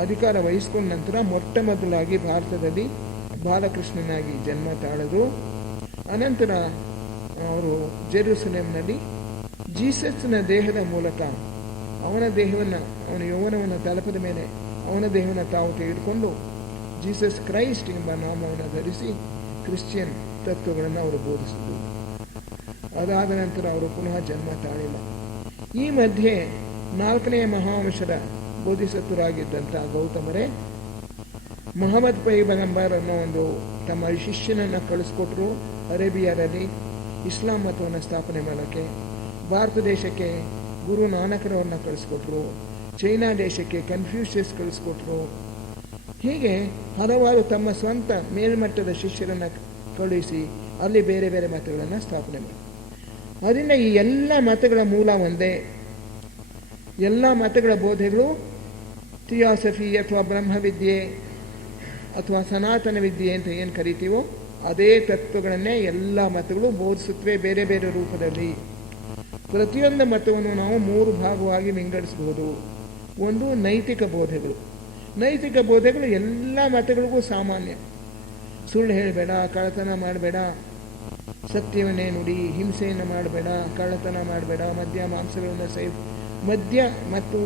ಅಧಿಕಾರ ವಹಿಸ್ಕೊಂಡ ನಂತರ ಮೊಟ್ಟ ಮೊದಲಾಗಿ ಭಾರತದಲ್ಲಿ ಬಾಲಕೃಷ್ಣನಾಗಿ ಜನ್ಮ ತಾಳಿದ್ರು. ಅನಂತರ ಅವರು ಜೆರೂಸಲೇಮ್ನಲ್ಲಿ ಜೀಸಸ್ನ ದೇಹದ ಮೂಲಕ ಅವನ ದೇಹವನ್ನು, ಅವನ ಯೌವನವನ್ನು ತಲುಪದ ಮೇಲೆ ಅವನ ದೇಹವನ್ನು ತಾವು ತೆಗೆದುಕೊಂಡು ಜೀಸಸ್ ಕ್ರೈಸ್ಟ್ ಎಂಬ ನಾಮವನ್ನು ಧರಿಸಿ ಕ್ರಿಶ್ಚಿಯನ್ ತತ್ವಗಳನ್ನು ಅವರು ಬೋಧಿಸಿದರು. ಅದಾದ ನಂತರ ಅವರು ಪುನಃ ಜನ್ಮ ತಾಳಿಲ್ಲ. ಈ ಮಧ್ಯೆ 4ನೇ ಮಹಾವಂಶದ ಬೋಧಿಸತ್ವರಾಗಿದ್ದಂಥ ಗೌತಮರೇ ಮೊಹಮ್ಮದ್ ಪೈಗಂಬರ್ ಅನ್ನೋ ಒಂದು ತಮ್ಮ ಶಿಷ್ಯನನ್ನು ಕಳಿಸ್ಕೊಟ್ರು ಅರೇಬಿಯಾದಲ್ಲಿ ಇಸ್ಲಾಂ ಮತವನ್ನು ಸ್ಥಾಪನೆ ಮಾಡೋಕ್ಕೆ. ಭಾರತ ದೇಶಕ್ಕೆ ಗುರು ನಾನಕರವನ್ನು ಕಳಿಸ್ಕೊಟ್ರು, ಚೈನಾ ದೇಶಕ್ಕೆ ಕನ್ಫ್ಯೂಷಿಯಸ್ ಕಳಿಸ್ಕೊಟ್ರು. ಹೀಗೆ ಹಲವಾರು ತಮ್ಮ ಸ್ವಂತ ಮೇಲ್ಮಟ್ಟದ ಶಿಷ್ಯರನ್ನು ಕಳುಹಿಸಿ ಅಲ್ಲಿ ಬೇರೆ ಬೇರೆ ಮತಗಳನ್ನು ಸ್ಥಾಪನೆ ಮಾಡಿ. ಅದರಿಂದ ಈ ಎಲ್ಲ ಮತಗಳ ಮೂಲ ಒಂದೇ. ಎಲ್ಲ ಮತಗಳ ಬೋಧೆಗಳು ಥಿಯಾಸಫಿ ಅಥವಾ ಬ್ರಹ್ಮವಿದ್ಯೆ ಅಥವಾ ಸನಾತನ ವಿದ್ಯೆ ಅಂತ ಏನು ಕರಿತೀವೋ ಅದೇ ತತ್ವಗಳನ್ನೇ ಎಲ್ಲ ಮತಗಳು ಬೋಧಿಸುತ್ತವೆ, ಬೇರೆ ಬೇರೆ ರೂಪದಲ್ಲಿ. ಪ್ರತಿಯೊಂದು ಮತವನ್ನು ನಾವು 3 ಭಾಗವಾಗಿ ವಿಂಗಡಿಸಬಹುದು. ಒಂದು ನೈತಿಕ ಬೋಧೆಗಳು. ನೈತಿಕ ಬೋಧೆಗಳು ಎಲ್ಲ ಮತಗಳಿಗೂ ಸಾಮಾನ್ಯ. ಸುಳ್ಳು ಹೇಳಬೇಡ, ಕಳ್ಳತನ ಮಾಡಬೇಡ, ಸತ್ಯವನ್ನೇ ನುಡಿ, ಹಿಂಸೆಯನ್ನು ಮಾಡಬೇಡ, ಕಳ್ಳತನ ಮಾಡಬೇಡ, ಮದ್ಯ ಮತ್ತು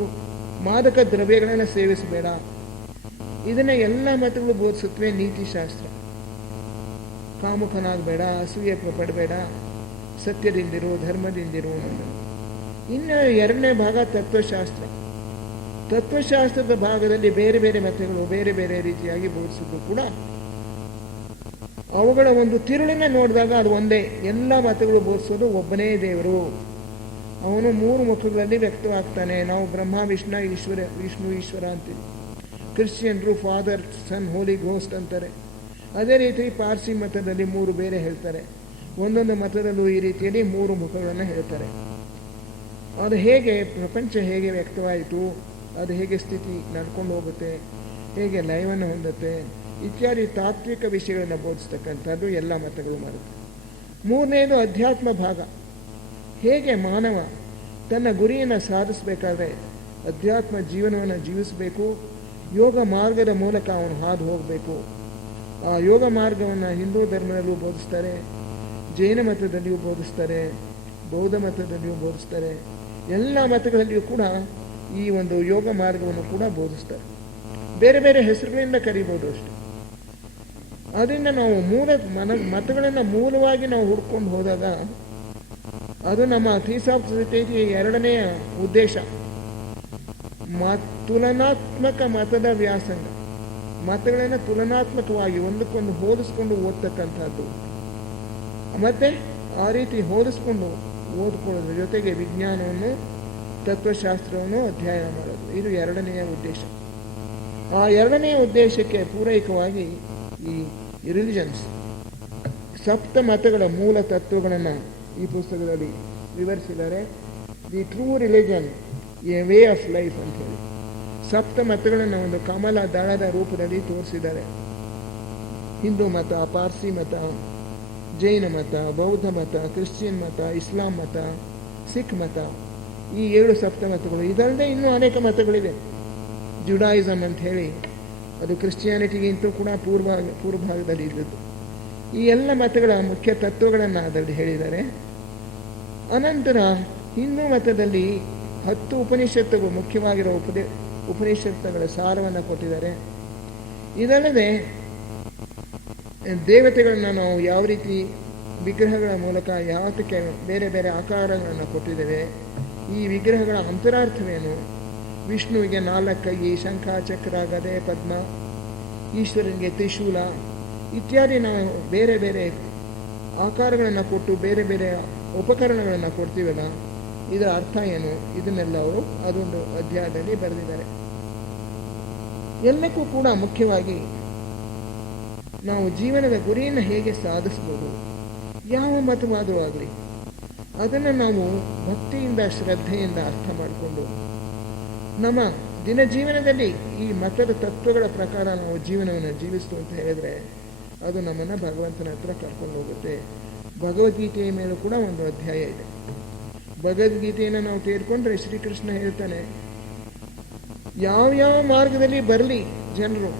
ಮಾದಕ ದ್ರವ್ಯಗಳನ್ನು ಸೇವಿಸಬೇಡ. ಇದನ್ನು ಎಲ್ಲ ಮತಗಳು ಬೋಧಿಸುತ್ತವೆ. ನೀತಿಶಾಸ್ತ್ರ, ಕಾಮುಕನಾಗಬೇಡ, ಅಸೂಯೆ ಪಡಬೇಡ, ಸತ್ಯದಿಂದಿರು, ಧರ್ಮದಿಂದಿರು ಅನ್ನೋದು. ಇನ್ನು 2ನೇ ಭಾಗ ತತ್ವಶಾಸ್ತ್ರ. ತತ್ವಶಾಸ್ತ್ರದ ಭಾಗದಲ್ಲಿ ಬೇರೆ ಬೇರೆ ಮತಗಳು ಬೇರೆ ಬೇರೆ ರೀತಿಯಾಗಿ ಬೋಧಿಸಿದ್ದು ಕೂಡ ಅವುಗಳ ಒಂದು ತಿರುಳನ್ನ ನೋಡಿದಾಗ ಅದು ಒಂದೇ. ಎಲ್ಲ ಮತಗಳು ಬೋಧಿಸೋದು ಒಬ್ಬನೇ ದೇವರು, ಅವನು 3 ಮುಖಗಳಲ್ಲಿ ವ್ಯಕ್ತವಾಗ್ತಾನೆ. ನಾವು ಬ್ರಹ್ಮ ವಿಷ್ಣು ಈಶ್ವರ ಅಂತೀವಿ. ಕ್ರಿಶ್ಚಿಯನ್ರು ಫಾದರ್, ಸನ್, ಹೋಲಿ ಗೋಸ್ಟ್ ಅಂತಾರೆ. ಅದೇ ರೀತಿ ಪಾರ್ಸಿ ಮತದಲ್ಲಿ 3 ಬೇರೆ ಹೇಳ್ತಾರೆ. ಒಂದೊಂದು ಮತದಲ್ಲೂ ಈ ರೀತಿಯಲ್ಲಿ 3 ಮುಖಗಳನ್ನು ಹೇಳ್ತಾರೆ. ಅದು ಹೇಗೆ ಪ್ರಪಂಚ ಹೇಗೆ ವ್ಯಕ್ತವಾಯಿತು, ಅದು ಹೇಗೆ ಸ್ಥಿತಿ ನಡ್ಕೊಂಡು ಹೋಗುತ್ತೆ, ಹೇಗೆ ಲಯವನ್ನು ಹೊಂದುತ್ತೆ ಇತ್ಯಾದಿ ತಾತ್ವಿಕ ವಿಷಯಗಳನ್ನು ಬೋಧಿಸ್ತಕ್ಕಂಥದ್ದು ಎಲ್ಲ ಮತಗಳು ಮಾಡುತ್ತೆ. 3ನೇದು ಅಧ್ಯಾತ್ಮ ಭಾಗ. ಹೇಗೆ ಮಾನವ ತನ್ನ ಗುರಿಯನ್ನು ಸಾಧಿಸಬೇಕಾದ್ರೆ ಅಧ್ಯಾತ್ಮ ಜೀವನವನ್ನು ಜೀವಿಸಬೇಕು, ಯೋಗ ಮಾರ್ಗದ ಮೂಲಕ ಅವನು ಹಾದು ಹೋಗಬೇಕು. ಆ ಯೋಗ ಮಾರ್ಗವನ್ನು ಹಿಂದೂ ಧರ್ಮದಲ್ಲೂ ಬೋಧಿಸ್ತಾರೆ, ಜೈನ ಮತದಲ್ಲಿಯೂ ಬೋಧಿಸ್ತಾರೆ, ಬೌದ್ಧ ಮತದಲ್ಲಿಯೂ ಬೋಧಿಸ್ತಾರೆ. ಎಲ್ಲ ಮತಗಳಲ್ಲಿಯೂ ಕೂಡ ಈ ಒಂದು ಯೋಗ ಮಾರ್ಗವನ್ನು ಕೂಡ ಬೋಧಿಸ್ತಾರೆ. ಬೇರೆ ಬೇರೆ ಹೆಸರುಗಳಿಂದ ಕರಿಬೋದು ಅಷ್ಟೆ. ಅದರಿಂದ ನಾವು ಮತಗಳನ್ನು ಮೂಲವಾಗಿ ನಾವು ಹುಡ್ಕೊಂಡು ಹೋದಾಗ ಅದು ನಮ್ಮ ಥೀಸಾಫ್ ಸೊಸೈಟಿಯ ಎರಡನೆಯ ಉದ್ದೇಶ, ತುಲನಾತ್ಮಕ ಮತದ ವ್ಯಾಸಂಗ. ಮತಗಳನ್ನು ತುಲನಾತ್ಮಕವಾಗಿ ಒಂದಕ್ಕೊಂದು ಹೋಲಿಸ್ಕೊಂಡು ಓದ್ತಕ್ಕಂಥದ್ದು, ಮತ್ತೆ ಆ ರೀತಿ ಹೋಲಿಸ್ಕೊಂಡು ಓದ್ಕೊಳ್ಳೋದ್ರ ಜೊತೆಗೆ ವಿಜ್ಞಾನವನ್ನು, ತತ್ವಶಾಸ್ತ್ರವನ್ನು ಅಧ್ಯಯನ ಮಾಡೋದು, ಇದು ಎರಡನೆಯ ಉದ್ದೇಶ. ಆ ಎರಡನೆಯ ಉದ್ದೇಶಕ್ಕೆ ಪೂರೈಕವಾಗಿ ಈ ರಿಲಿಜನ್ಸ್, ಸಪ್ತ ಮತಗಳ ಮೂಲ ತತ್ವಗಳನ್ನು ಈ ಪುಸ್ತಕದಲ್ಲಿ ವಿವರಿಸಿದ್ದಾರೆ. The true religion A way of life ಅಂತ ಹೇಳಿ ಸಪ್ತ ಮತಗಳನ್ನು ಒಂದು ಕಮಲ ದಳದ ರೂಪದಲ್ಲಿ ತೋರಿಸಿದ್ದಾರೆ. ಹಿಂದೂ ಮತ, ಪಾರ್ಸಿ ಮತ, ಜೈನ ಮತ, ಬೌದ್ಧ ಮತ, ಕ್ರಿಶ್ಚಿಯನ್ ಮತ, ಇಸ್ಲಾಂ ಮತ, ಸಿಖ್ ಮತ, ಈ 7 ಸಪ್ತ ಮತಗಳು. ಇದಲ್ಲದೆ ಇನ್ನೂ ಅನೇಕ ಮತಗಳಿವೆ. ಜುಡಾಯಿಸಮ್ ಅಂತ ಹೇಳಿ, ಅದು ಕ್ರಿಶ್ಚಿಯಾನಿಟಿಗಿಂತೂ ಕೂಡ ಪೂರ್ವ ಭಾಗದಲ್ಲಿ ಇದ್ದದ್ದು. ಈ ಎಲ್ಲ ಮತಗಳ ಮುಖ್ಯ ತತ್ವಗಳನ್ನು ಅದರಲ್ಲಿ ಹೇಳಿದ್ದಾರೆ. ಅನಂತರ ಹಿಂದೂ ಮತದಲ್ಲಿ 10 ಉಪನಿಷತ್ತುಗಳು, ಮುಖ್ಯವಾಗಿರೋ ಉಪನಿಷತ್ತುಗಳ ಸಾರವನ್ನು ಕೊಟ್ಟಿದ್ದಾರೆ. ಇದಲ್ಲದೆ ದೇವತೆಗಳನ್ನ ನಾವು ಯಾವ ರೀತಿ ವಿಗ್ರಹಗಳ ಮೂಲಕ ಯಾವತ್ತಕ್ಕೆ ಬೇರೆ ಬೇರೆ ಆಕಾರಗಳನ್ನು ಕೊಟ್ಟಿದ್ದೇವೆ, ಈ ವಿಗ್ರಹಗಳ ಅಂತರಾರ್ಥವೇನು, ವಿಷ್ಣುವಿಗೆ 4 ಕೈ, ಶಂಖ, ಚಕ್ರ, ಗದೆ, ಪದ್ಮ, ಈಶ್ವರನಿಗೆ ತ್ರಿಶೂಲ ಇತ್ಯಾದಿ ನಾವು ಬೇರೆ ಬೇರೆ ಆಕಾರಗಳನ್ನು ಕೊಟ್ಟು ಬೇರೆ ಬೇರೆ ಉಪಕರಣಗಳನ್ನು ಕೊಡ್ತೀವಲ್ಲ, ಇದರ ಅರ್ಥ ಏನು, ಇದನ್ನೆಲ್ಲ ಅವರು ಅದೊಂದು ಅಧ್ಯಾಯದಲ್ಲಿ ಬರೆದಿದ್ದಾರೆ. ಎಲ್ಲಕ್ಕೂ ಕೂಡ ಮುಖ್ಯವಾಗಿ ನಾವು ಜೀವನದ ಗುರಿಯನ್ನು ಹೇಗೆ ಸಾಧಿಸ್ಬೋದು, ಯಾವ ಮತವಾದರೂ ಆಗಲಿ ಅದನ್ನು ನಾವು ಭಕ್ತಿಯಿಂದ, ಶ್ರದ್ಧೆಯಿಂದ ಅರ್ಥ ಮಾಡಿಕೊಂಡು ನಮ್ಮ ದಿನ ಜೀವನದಲ್ಲಿ ಈ ಮತದ ತತ್ವಗಳ ಪ್ರಕಾರ ನಾವು ಜೀವನವನ್ನು ಜೀವಿಸ್ತು ಅಂತ ಹೇಳಿದರೆ ಅದು ನಮ್ಮನ್ನು ಭಗವಂತನ ಹತ್ರ ಕರ್ಕೊಂಡು ಹೋಗುತ್ತೆ. ಭಗವದ್ಗೀತೆಯ ಮೇಲೂ ಕೂಡ ಒಂದು ಅಧ್ಯಾಯ ಇದೆ. ಭಗವದ್ಗೀತೆಯನ್ನು ನಾವು ತೆಗೆದುಕೊಂಡ್ರೆ ಶ್ರೀಕೃಷ್ಣ ಹೇಳ್ತಾನೆ, ಯಾವ್ಯಾವ ಮಾರ್ಗದಲ್ಲಿ ಬರಲಿ ಜನರು,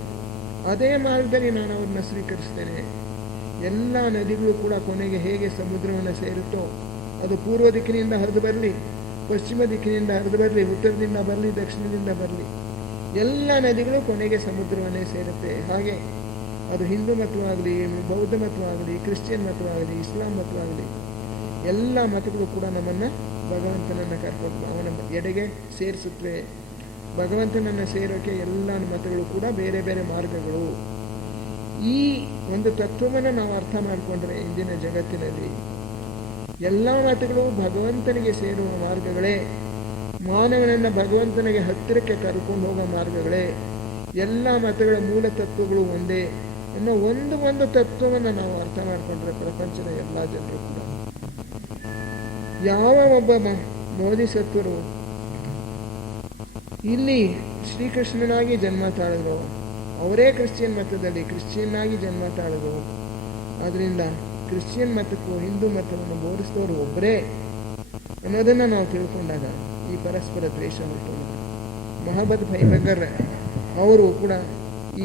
ಅದೇ ಮಾರ್ಗದಲ್ಲಿ ನಾನು ಅವ್ರನ್ನ ಸ್ವೀಕರಿಸ್ತೇನೆ. ಎಲ್ಲ ನದಿಗಳು ಕೂಡ ಕೊನೆಗೆ ಹೇಗೆ ಸಮುದ್ರವನ್ನು ಸೇರುತ್ತೋ, ಅದು ಪೂರ್ವ ದಿಕ್ಕಿನಿಂದ ಹರಿದು ಬರಲಿ, ಪಶ್ಚಿಮ ದಿಕ್ಕಿನಿಂದ ಹರಿದು ಬರಲಿ, ಉತ್ತರದಿಂದ ಬರಲಿ, ದಕ್ಷಿಣದಿಂದ ಬರಲಿ, ಎಲ್ಲ ನದಿಗಳು ಕೊನೆಗೆ ಸಮುದ್ರವನ್ನೇ ಸೇರುತ್ತೆ. ಹಾಗೆ ಅದು ಹಿಂದೂ ಮತವಾಗಲಿ, ಬೌದ್ಧ ಮತವಾಗಲಿ, ಕ್ರಿಶ್ಚಿಯನ್ ಮತವಾಗಲಿ, ಇಸ್ಲಾಂ ಮತವಾಗಲಿ, ಎಲ್ಲ ಮತಗಳು ಕೂಡ ನಮ್ಮನ್ನು ಭಗವಂತನನ್ನು ಕರ್ಕೊಂಡು ಅವನ ಎಡೆಗೆ ಸೇರಿಸುತ್ತವೆ. ಭಗವಂತನನ್ನು ಸೇರೋಕ್ಕೆ ಎಲ್ಲ ಮತಗಳು ಕೂಡ ಬೇರೆ ಬೇರೆ ಮಾರ್ಗಗಳು. ಈ ಒಂದು ತತ್ವವನ್ನು ನಾವು ಅರ್ಥ ಮಾಡಿಕೊಂಡ್ರೆ ಇಂದಿನ ಜಗತ್ತಿನಲ್ಲಿ ಎಲ್ಲ ಮತಗಳು ಭಗವಂತನಿಗೆ ಸೇರುವ ಮಾರ್ಗಗಳೇ, ಮಾನವನನ್ನು ಭಗವಂತನಿಗೆ ಹತ್ತಿರಕ್ಕೆ ಕರ್ಕೊಂಡು ಹೋಗೋ ಮಾರ್ಗಗಳೇ. ಎಲ್ಲ ಮತಗಳ ಮೂಲ ತತ್ವಗಳು ಒಂದೇ ಅನ್ನೋ ಒಂದು ತತ್ವವನ್ನು ನಾವು ಅರ್ಥ ಮಾಡಿಕೊಂಡ್ರೆ ಪ್ರಪಂಚದ ಎಲ್ಲ ಜನರು ಕೂಡ, ಯಾವ ಒಬ್ಬ ಬೋಧಿಸತ್ವರು ಇಲ್ಲಿ ಶ್ರೀಕೃಷ್ಣನಾಗಿ ಜನ್ಮ ತಾಳಿದ್ರು, ಅವರೇ ಕ್ರಿಶ್ಚಿಯನ್ ಮತದಲ್ಲಿ ಕ್ರಿಶ್ಚಿಯನ್ನಾಗಿ ಜನ್ಮ ತಾಳಿದ್ರು. ಆದ್ದರಿಂದ ಕ್ರಿಶ್ಚಿಯನ್ ಮತಕ್ಕೂ ಹಿಂದೂ ಮತವನ್ನು ಬೋಧಿಸಿದವರು ಒಬ್ಬರೇ ಅನ್ನೋದನ್ನು ನಾವು ತಿಳ್ಕೊಂಡಾಗ ಈ ಪರಸ್ಪರ ದ್ವೇಷ ಉಂಟು. ಮೊಹಮ್ಮದ್ ಪೈಗಂಬರ್ ಅವರು ಕೂಡ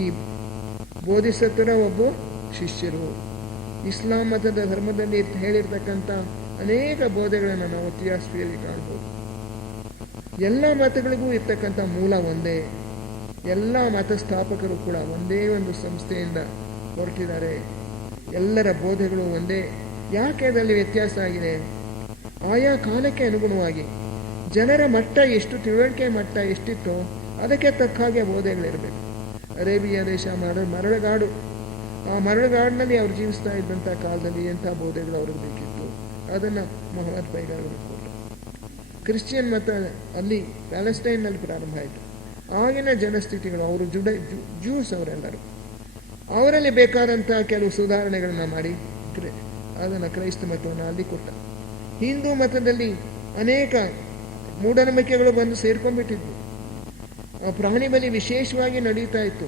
ಈ ಬೋಧಿಸತ್ವರ ಒಬ್ಬ ಶಿಷ್ಯರು. ಇಸ್ಲಾಂ ಮತದ ಧರ್ಮದಲ್ಲಿ ಹೇಳಿರ್ತಕ್ಕಂಥ ಅನೇಕ ಬೋಧೆಗಳನ್ನು ನಾವು ಥಿಯಾಸಫಿಯಲ್ಲಿ ಕಾಣ್ಬೋದು. ಎಲ್ಲ ಮತಗಳಿಗೂ ಇರ್ತಕ್ಕಂಥ ಮೂಲ ಒಂದೇ. ಎಲ್ಲ ಮತ ಸ್ಥಾಪಕರು ಕೂಡ ಒಂದೇ ಒಂದು ಸಂಸ್ಥೆಯಿಂದ ಹೊರಟಿದ್ದಾರೆ. ಎಲ್ಲರ ಬೋಧೆಗಳು ಒಂದೇ. ಯಾಕೆ ಅದರಲ್ಲಿ ವ್ಯತ್ಯಾಸ ಆಗಿದೆ? ಆಯಾ ಕಾಲಕ್ಕೆ ಅನುಗುಣವಾಗಿ ಜನರ ಮಟ್ಟ ಎಷ್ಟು, ತಿಳುವಳಿಕೆ ಮಟ್ಟ ಎಷ್ಟಿತ್ತೋ ಅದಕ್ಕೆ ತಕ್ಕ ಹಾಗೆ ಬೋಧೆಗಳಿರಬೇಕು. ಅರೇಬಿಯಾ ದೇಶ ಮರಳುಗಾಡು, ಆ ಮರಳುಗಾಡಿನಲ್ಲಿ ಅವ್ರು ಜೀವಿಸ್ತಾ ಇದ್ದಂಥ ಕಾಲದಲ್ಲಿ ಎಂಥ ಬೋಧೆಗಳು ಅವ್ರಿಗೆ ಬೇಕಿತ್ತು, ಅದನ್ನು ಮೊಹಮ್ಮದ್ ಪೈಗಂಬರ್ ಕೊಟ್ಟರು. ಕ್ರಿಶ್ಚಿಯನ್ ಮತ ಅಲ್ಲಿ ಪ್ಯಾಲೆಸ್ಟೈನ್ನಲ್ಲಿ ಪ್ರಾರಂಭ ಆಯಿತು. ಆಗಿನ ಜನಸ್ಥಿತಿಗಳು, ಅವರು ಜ್ಯೂಸ್ ಅವರೆಲ್ಲರೂ, ಅವರಲ್ಲಿ ಬೇಕಾದಂಥ ಕೆಲವು ಸುಧಾರಣೆಗಳನ್ನು ಮಾಡಿ ಅದನ್ನು ಕ್ರೈಸ್ತ ಮತವನ್ನು ಅಲ್ಲಿ ಕೊಟ್ಟ. ಹಿಂದೂ ಮತದಲ್ಲಿ ಅನೇಕ ಮೂಢನಂಬಿಕೆಗಳು ಬಂದು ಸೇರ್ಕೊಂಡ್ಬಿಟ್ಟಿದ್ವು. ಪ್ರಾಣಿ ಬಲಿ ವಿಶೇಷವಾಗಿ ನಡೀತಾ ಇತ್ತು.